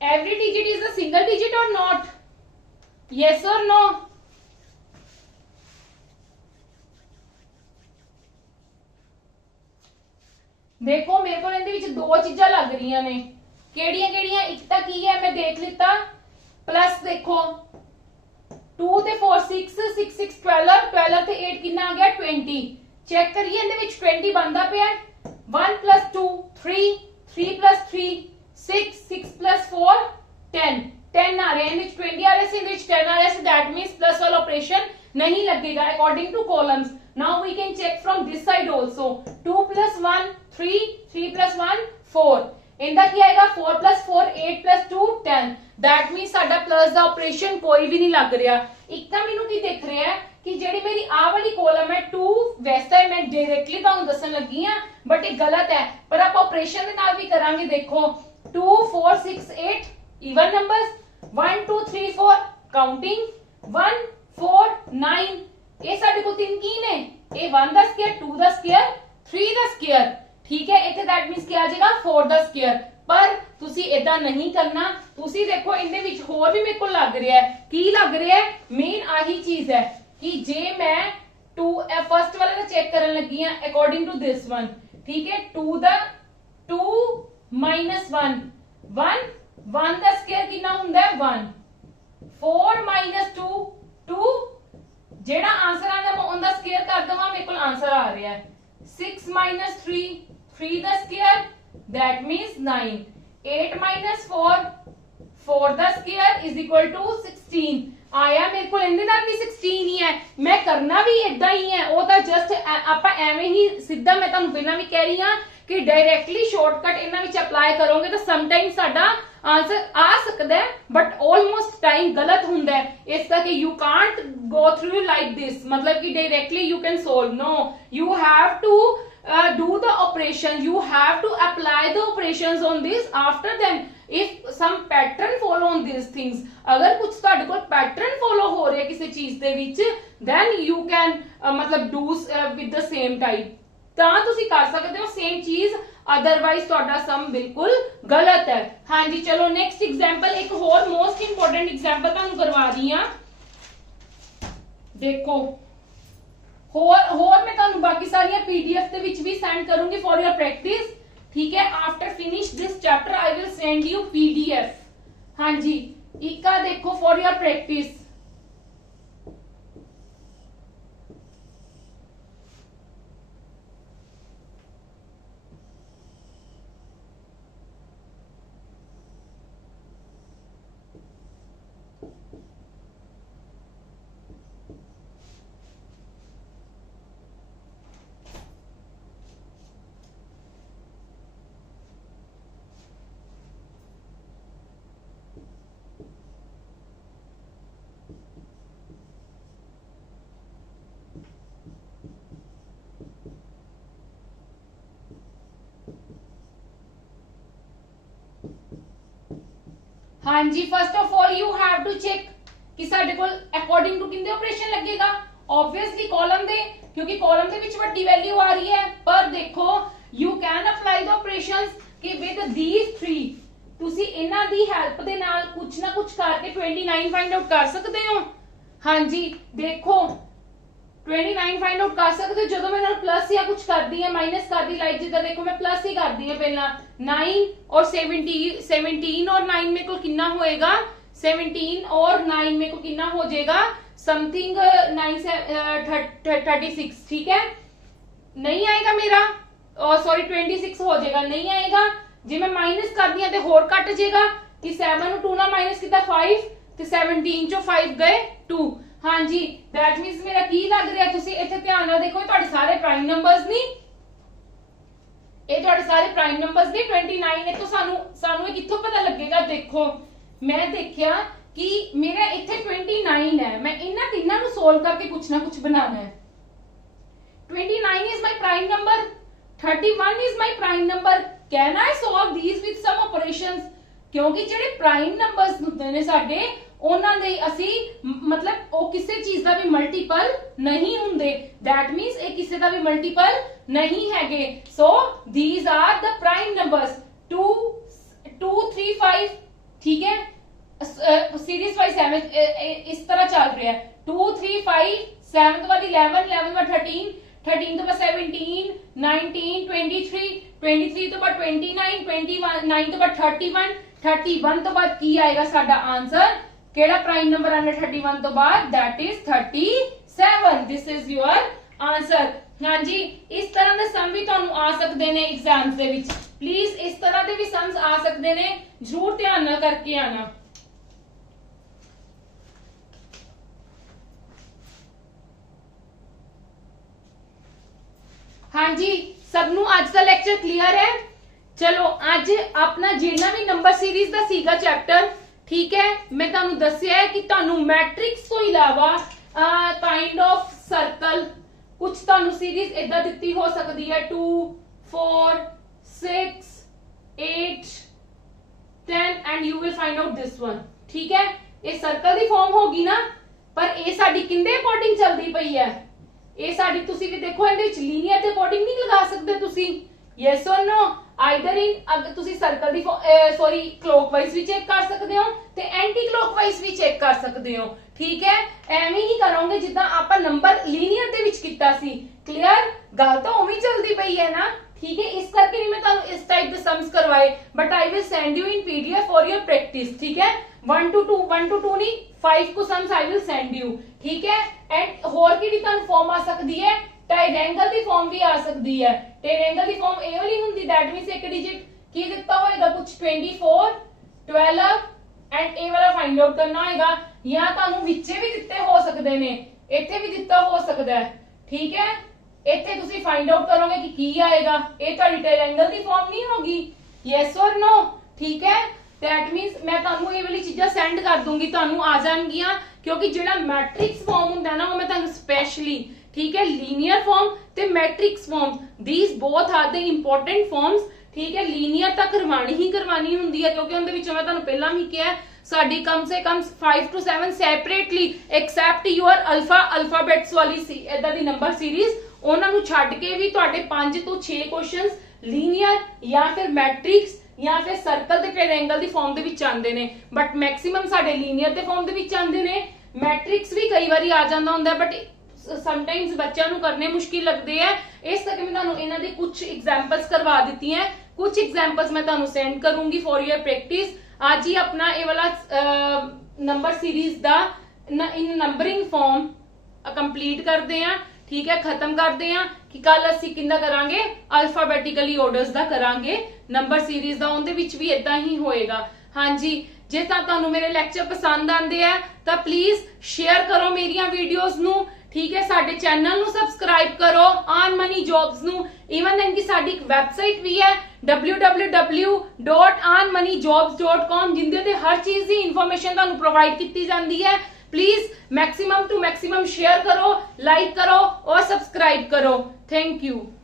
every digit is the single digit or not? yes or no? देखो मेरे को ਇਹਦੇ ਵਿੱਚ ਦੋ ਚੀਜ਼ਾਂ ਲੱਗ ਰਹੀਆਂ ਨੇ। ਕਿਹੜੀਆਂ ਕਿਹੜੀਆਂ? ਇੱਕ ਤਾਂ ਕੀ ਹੈ ਮੈਂ ਦੇਖ ਲਿੱਤਾ, ਪਲੱਸ ਦੇਖੋ 2 ਤੇ 4 6 6 6 12, 12 ਤੇ 8 ਕਿੰਨਾ ਆ ਗਿਆ 20। चेक करिए ਇਹਦੇ ਵਿੱਚ 20 बनता ਪਿਆ। 1 plus 2 3, 3 plus 3 6, 6 plus 4 10, 10 आ रहे हैं। 20 आ रहे हैं, 10 आ रहे हैं। दैट मींस प्लस वाला ऑपरेशन नहीं लगेगा according to columns. Now we can check from this side also. 2 plus 1 3, 3 plus 1 4, ਇਹਦਾ ਕੀ ਆਏਗਾ 4 plus 4 8 plus 2 10। दैट मींस ਸਾਡਾ प्लस ਦਾ ऑपरेशन ਕੋਈ ਵੀ ਨਹੀਂ ਲੱਗ ਰਿਹਾ। ਇੱਕ ਤਾਂ ਮੈਨੂੰ ਕੀ ਦਿਖ ਰਿਹਾ ਹੈ कि ਜਿਹੜੀ ਮੇਰੀ ਆ ਵਾਲੀ ਕਾਲਮ ਹੈ 2, ਵੈਸੇ ਮੈਂ ਡਾਇਰੈਕਟਲੀ ਤੁਹਾਨੂੰ ਦੱਸਣ ਲੱਗੀ ਆ ਬਟ ਇਹ ਗਲਤ ਹੈ, ਪਰ ਆਪਾਂ ਆਪਰੇਸ਼ਨ ਦੇ ਨਾਲ ਵੀ ਕਰਾਂਗੇ। ਦੇਖੋ 2 4 6 8 ਇਵਨ ਨੰਬਰਸ, 1 2 3 4 ਕਾਊਂਟਿੰਗ, 1 4 9 ਇਹ ਸਾਡੇ ਕੋਲ ਤਿੰਨ ਕੀ ਨੇ? ਇਹ 1 ਦਾ ਸਕੁਅਰ, 2 ਦਾ ਸਕੁਅਰ, 3 ਦਾ ਸਕੁਅਰ। ठीक है, इथे दैट मीन्स क्या आ जाएगा 4 द स्क्वायर। पर तुसी इदा नहीं करना, तुसी देखो इनदे विच होर भी मेरे को लग रहा है, की लग रहा है, मेन आही चीज है कि जे मैं 2 फर्स्ट वाले का चेक करन लगी हां अकॉर्डिंग टू दिस वन, ठीक है, 2 माइनस 1 1 1 दा स्क्वायर कितना हुंदा है 1, 4 माइनस 2 2, जेड़ा आंसर आंदा मैं उनका स्क्वायर कर दवा, मेरे को आंसर आ रहा है 6 माइनस 3 3 दा स्क्वायर दैट मींस 9, 8 माइनस 4 4 दा स्क्वायर इज इक्वल टू 16 आया मेरे को। इनदे नाल भी 16 ही है, मैं करना भी इदा ही है, वो तो जस्ट आपा एवें ही सीधा, मैं तुहानू पहला भी कह रही हां कि डायरेक्टली शॉर्टकट इन्हां विच अप्लाई करोगे तो समटाइम साडा आंसर आ सकता है बट ऑलमोस्ट टाइम गलत हुंदा है, इस करके you can't go through like this, मतलब कि directly you can solve, no, you have to do the operation, you have to apply the operations on this, after then if some pattern follow on these things, अगर कुछ ਤੁਹਾਡੇ ਕੋਲ pattern follow हो रहा है किसी चीज ਦੇ ਵਿੱਚ then you can मतलब do with the same type, ਤਾਂ ਤੁਸੀਂ ਕਰ ਸਕਦੇ ਹੋ सेम चीज, अदरवाइज ਤੁਹਾਡਾ सम बिल्कुल गलत है। हाँ जी चलो नेक्स्ट एग्जांपल, एक और मोस्ट इंपोर्टेंट एग्जांपल ਤੁਹਾਨੂੰ करवा दी हां, देखो होर मैं तुहानू बाकी सारियां पीडीएफ दे विच भी सेंड करूंगी फॉर योर प्रैक्टिस, ठीक है, after finish this chapter I will send you PDF. हाँ जी इका देखो फॉर योर प्रैक्टिस, हाँ जी first of all you have to check कि साडे कोल अकॉर्डिंग टू किंदे ऑपरेशन लगेगा, ऑब्वियसली कॉलम दे, क्योंकि कॉलम दे विच वड्डी वैल्यू आ रही है, पर देखो you can apply the operations कि विद दीस थ्री तुसी इन्हां दी हेल्प दे नाल कुछ ना कुछ करके 29 फाइंड आउट कर सकते हो। हाँ जी देखो 29 फाइंड आउट कर सकते हो, जो मैं प्लस या कुछ कर दी है माइनस कर दी, लाइक जिदा देखो मैं प्लस ही कर दी है पहला 9 और 17 और 9 में को कितना होएगा, 17 और 9 में को कितना हो जाएगा समथिंग 36, ठीक है, नहीं आएगा मेरा, सॉरी 26 हो जाएगा, नहीं आएगा, जे मैं माइनस कर दिया तो होर कट जाएगा कि 7 2 ना माइनस किया 5 ते 17 चो 5 गए 2। हाँ जी दैट मींस मेरा की लग रहा, तुसी इथे ध्यान नाल देखो ਤੁਹਾਡੇ सारे प्राइम नंबर्स नहीं, ये ਤੁਹਾਡੇ सारे प्राइम नंबर्स नहीं, 29 है तो सानू कित्थों पता लगेगा, देखो मैं देखिया कि मेरा इथे 29 है, मैं इन्हां तीनां नू सोल्व करके कुछ ना कुछ बनाना है, 29 is my prime number, 31 is my prime number, can I solve these with some operations, क्योंकि जेडे प्राइम नंबर्स हुंदे ने साडे ਉਹਨਾਂ ਦੇ ਅਸੀਂ मतलब ਉਹ ਕਿਸੇ ਚੀਜ਼ ਦਾ ਵੀ ਮਲਟੀਪਲ ਨਹੀਂ ਹੁੰਦੇ, दैट मींस ਇਹ ਕਿਸੇ ਦਾ ਵੀ ਮਲਟੀਪਲ नहीं हैगे, सो these are the prime numbers 2 2 3 5, ठीक है, सीरीज वाइज 7 इस तरह चल रहा है 2 3 5 7 के बाद 11 11 के बाद 13 13 के बाद 17 19 23 23 के बाद 29 29 के बाद 31 31 तो बाद की आएगा साडा आंसर, केड़ा प्राइम नंबर आना 31 तो बाद, that is 37, this is your answer. हाँ जी इस तरह के सम भी तुहानू आ सकते ने एग्जाम्स दे विच, प्लीज इस तरह के भी सम्स आ सकते ने, जरूर ध्यान ना करके आना। हाँ जी सबनू आज का लेक्चर क्लियर है, चलो आज अपना जिन्ना भी नंबर सीरीज का सीगा चैप्टर, ठीक है, मैं तुहानू दस्सिया है कि तुहानू मैट्रिक्स तो इलावा काइंड ऑफ सर्कल कुछ तुहानू सीरीज इदा दिती हो सकती है 2 4 6 8 10 and you will find out this one, ठीक है, ये सर्कल की फॉर्म होगी ना, पर ये साडी किंदे अकॉर्डिंग चलदी पई है, ये साडी तुसी भी देखो इहदे विच लीनियर दे अकॉर्डिंग नहीं लगा सकदे तुसी, ਯੈਸ অর ਨੋ ਆਈਦਰ ਇਨ ਅਗਰ ਤੁਸੀਂ ਸਰਕਲ ਦੀ ਸੌਰੀ ਕਲੋਕਵਾਈਜ਼ ਵੀ ਚੈੱਕ ਕਰ ਸਕਦੇ ਹੋ ਤੇ ਐਂਟੀ ਕਲੋਕਵਾਈਜ਼ ਵੀ ਚੈੱਕ ਕਰ ਸਕਦੇ ਹੋ ਠੀਕ ਹੈ ਐਵੇਂ ਹੀ ਕਰੋਗੇ ਜਿੱਦਾਂ ਆਪਾਂ ਨੰਬਰ ਲੀਨੀਅਰ ਦੇ ਵਿੱਚ ਕੀਤਾ ਸੀ ਕਲੀਅਰ ਗੱਲ ਤਾਂ ਉਵੇਂ ਚੱਲਦੀ ਪਈ ਹੈ ਨਾ ठीक है इस करके नहीं मैं ਤੁਹਾਨੂੰ इस टाइप ਦੇ सम्स करवाए but I will send you in PDF for your practice ठीक है 1 to 2 नहीं 5 को sums I will send you ठीक है एंड ਹੋਰ ਕਿਹੜੀ ਤੁਹਾਨੂੰ ਫਾਰਮ ਆ ਸਕਦੀ ਹੈ ट्रायंगल ਦੀ ਫਾਰਮ ਵੀ ਆ ਸਕਦੀ ਹੈ ट्रायंगल ਦੀ ਫਾਰਮ ਇਹ ਵਾਲੀ ਹੁੰਦੀ दैट मींस ਇੱਕ ਡਿਜਿਟ ਕੀ ਦਿੱਤਾ ਹੋਏਗਾ ਕੁਝ 24 12 ਐਂਡ ਇਹ ਵਾਲਾ ਫਾਈਂਡ ਆਊਟ ਕਰਨਾ ਹੋਏਗਾ ਜਾਂ ਤੁਹਾਨੂੰ ਵਿੱਚੇ ਵੀ ਦਿੱਤੇ ਹੋ ਸਕਦੇ ਨੇ ਇੱਥੇ ਵੀ ਦਿੱਤਾ ਹੋ ਸਕਦਾ ਹੈ ਠੀਕ ਹੈ ਇੱਥੇ ਤੁਸੀਂ ਫਾਈਂਡ ਆਊਟ ਕਰੋਗੇ ਕਿ ਕੀ ਆਏਗਾ ਇਹ ਤੁਹਾਡੀ ਟ੍ਰਾਇੰਗਲ ਦੀ ਫਾਰਮ ਨਹੀਂ ਹੋਗੀ ਯੈਸ অর ਨੋ ਠੀਕ ਹੈ दैट मींस मैं ਤੁਹਾਨੂੰ ਇਹ ਵਾਲੀ ਚੀਜ਼ਾਂ ਸੈਂਡ ਕਰ ਦੂੰਗੀ ਤੁਹਾਨੂੰ ਆ ਜਾਣਗੀਆਂ ਕਿਉਂਕਿ ਜਿਹੜਾ ਮੈਟ੍ਰਿਕਸ ਫਾਰਮ ਹੁੰਦਾ ਨਾ ਉਹ ਮੈਂ ਤੁਹਾਨੂੰ ਸਪੈਸ਼ਲੀ ਠੀਕ ਹੈ ਲੀਨੀਅਰ ਫਾਰਮ ਤੇ matrix form these both are the important forms ਠੀਕ ਹੈ ਲੀਨੀਅਰ ਤਾਂ ਕਰਵਾਣੀ ਹੀ ਕਰਵਾਣੀ ਹੁੰਦੀ ਹੈ ਕਿਉਂਕਿ ਉਹਦੇ ਵਿੱਚ ਮੈਂ ਤੁਹਾਨੂੰ ਪਹਿਲਾਂ ਵੀ ਕਿਹਾ ਸਾਡੀ ਕਮ ਸੇ ਕਮ 5 to 7 separately accept your alphabets ਵਾਲੀ ਸੀ ਇਦਾਂ ਦੀ ਨੰਬਰ ਸੀਰੀਜ਼ ਉਹਨਾਂ ਨੂੰ ਛੱਡ ਕੇ ਵੀ ਤੁਹਾਡੇ 5 ਤੋਂ 6 ਕੁਐਸਚਨਸ ਲੀਨੀਅਰ ਜਾਂ ਫਿਰ ਮੈਟ੍ਰਿਕਸ ਜਾਂ ਫਿਰ ਸਰਕਲ ਤੇ ਟ੍ਰਾਇੰਗਲ ਦੀ ਫਾਰਮ ਦੇ ਵਿੱਚ ਆਉਂਦੇ ਨੇ ਬਟ ਮੈਕਸਿਮਮ ਸਾਡੇ ਲੀਨੀਅਰ ਦੇ ਫਾਰਮ ਦੇ ਵਿੱਚ ਆਉਂਦੇ ਨੇ ਮੈਟ੍ਰਿਕਸ ਵੀ ਕਈ ਵਾਰੀ ਆ ਜਾਂਦਾ ਹੁੰਦਾ ਬਟ ਸਮਟਾਈਮਸ ਬੱਚਿਆਂ ਨੂੰ ਕਰਨੇ ਮੁਸ਼ਕਿਲ ਲੱਗਦੇ ਆ ਇਸ ਕਰਕੇ ਮੈਂ ਤੁਹਾਨੂੰ ਇਹਨਾਂ ਦੀ ਕੁਝ ਐਗਜ਼ਾਮਪਲਸ ਕਰਵਾ ਦਿੱਤੀਆਂ ਕੁਝ ਐਗਜ਼ਾਮਪਲਸ ਮੈਂ ਤੁਹਾਨੂੰ ਸੈਂਡ ਕਰੂੰਗੀ ਫॉर योर प्रैक्टिस आज ही अपना ये वाला नंबर सीरीज दा इन नंबरिंग फॉर्म कंप्लीट करते हैं ठीक है खत्म करते हैं कि कल ਅਸੀਂ ਕਿੰਦਾ ਕਰਾਂਗੇ ਅਲਫਾਬੈਟਿਕਲੀ ਆਰਡਰਸ ਦਾ ਕਰਾਂਗੇ ਨੰਬਰ ਸੀਰੀਜ਼ ਦਾ ਉਹਦੇ ਵਿੱਚ ਵੀ ਇਦਾਂ ਹੀ ਹੋਏਗਾ ਹਾਂਜੀ ਜੇ ਤਾਂ ਤੁਹਾਨੂੰ ਮੇਰੇ ਲੈਕਚਰ ਪਸੰਦ ਆਉਂਦੇ ਆ ਤਾਂ ਪਲੀਜ਼ ਸ਼ੇਅਰ ਕਰੋ ਮੇਰੀਆਂ ਵੀਡੀਓਜ਼ ਨੂੰ ਠੀਕ ਹੈ ਸਾਡੇ ਚੈਨਲ ਨੂੰ ਸਬਸਕ੍ਰਾਈਬ ਕਰੋ ਆਨ ਮਨੀ ਜੌਬਸ ਨੂੰ ਇਵਨ ਦੈਨ ਕਿ ਸਾਡੀ ਇੱਕ ਵੈਬਸਾਈਟ ਵੀ ਹੈ www.anmoneyjobs.com ਜਿੰਦੇ ਤੇ ਹਰ ਚੀਜ਼ ਦੀ ਇਨਫੋਰਮੇਸ਼ਨ ਤੁਹਾਨੂੰ ਪ੍ਰੋਵਾਈਡ ਕੀਤੀ ਜਾਂਦੀ ਹੈ please maximum to maximum share करो लाइक करो और सब्सक्राइब करो थैंक यू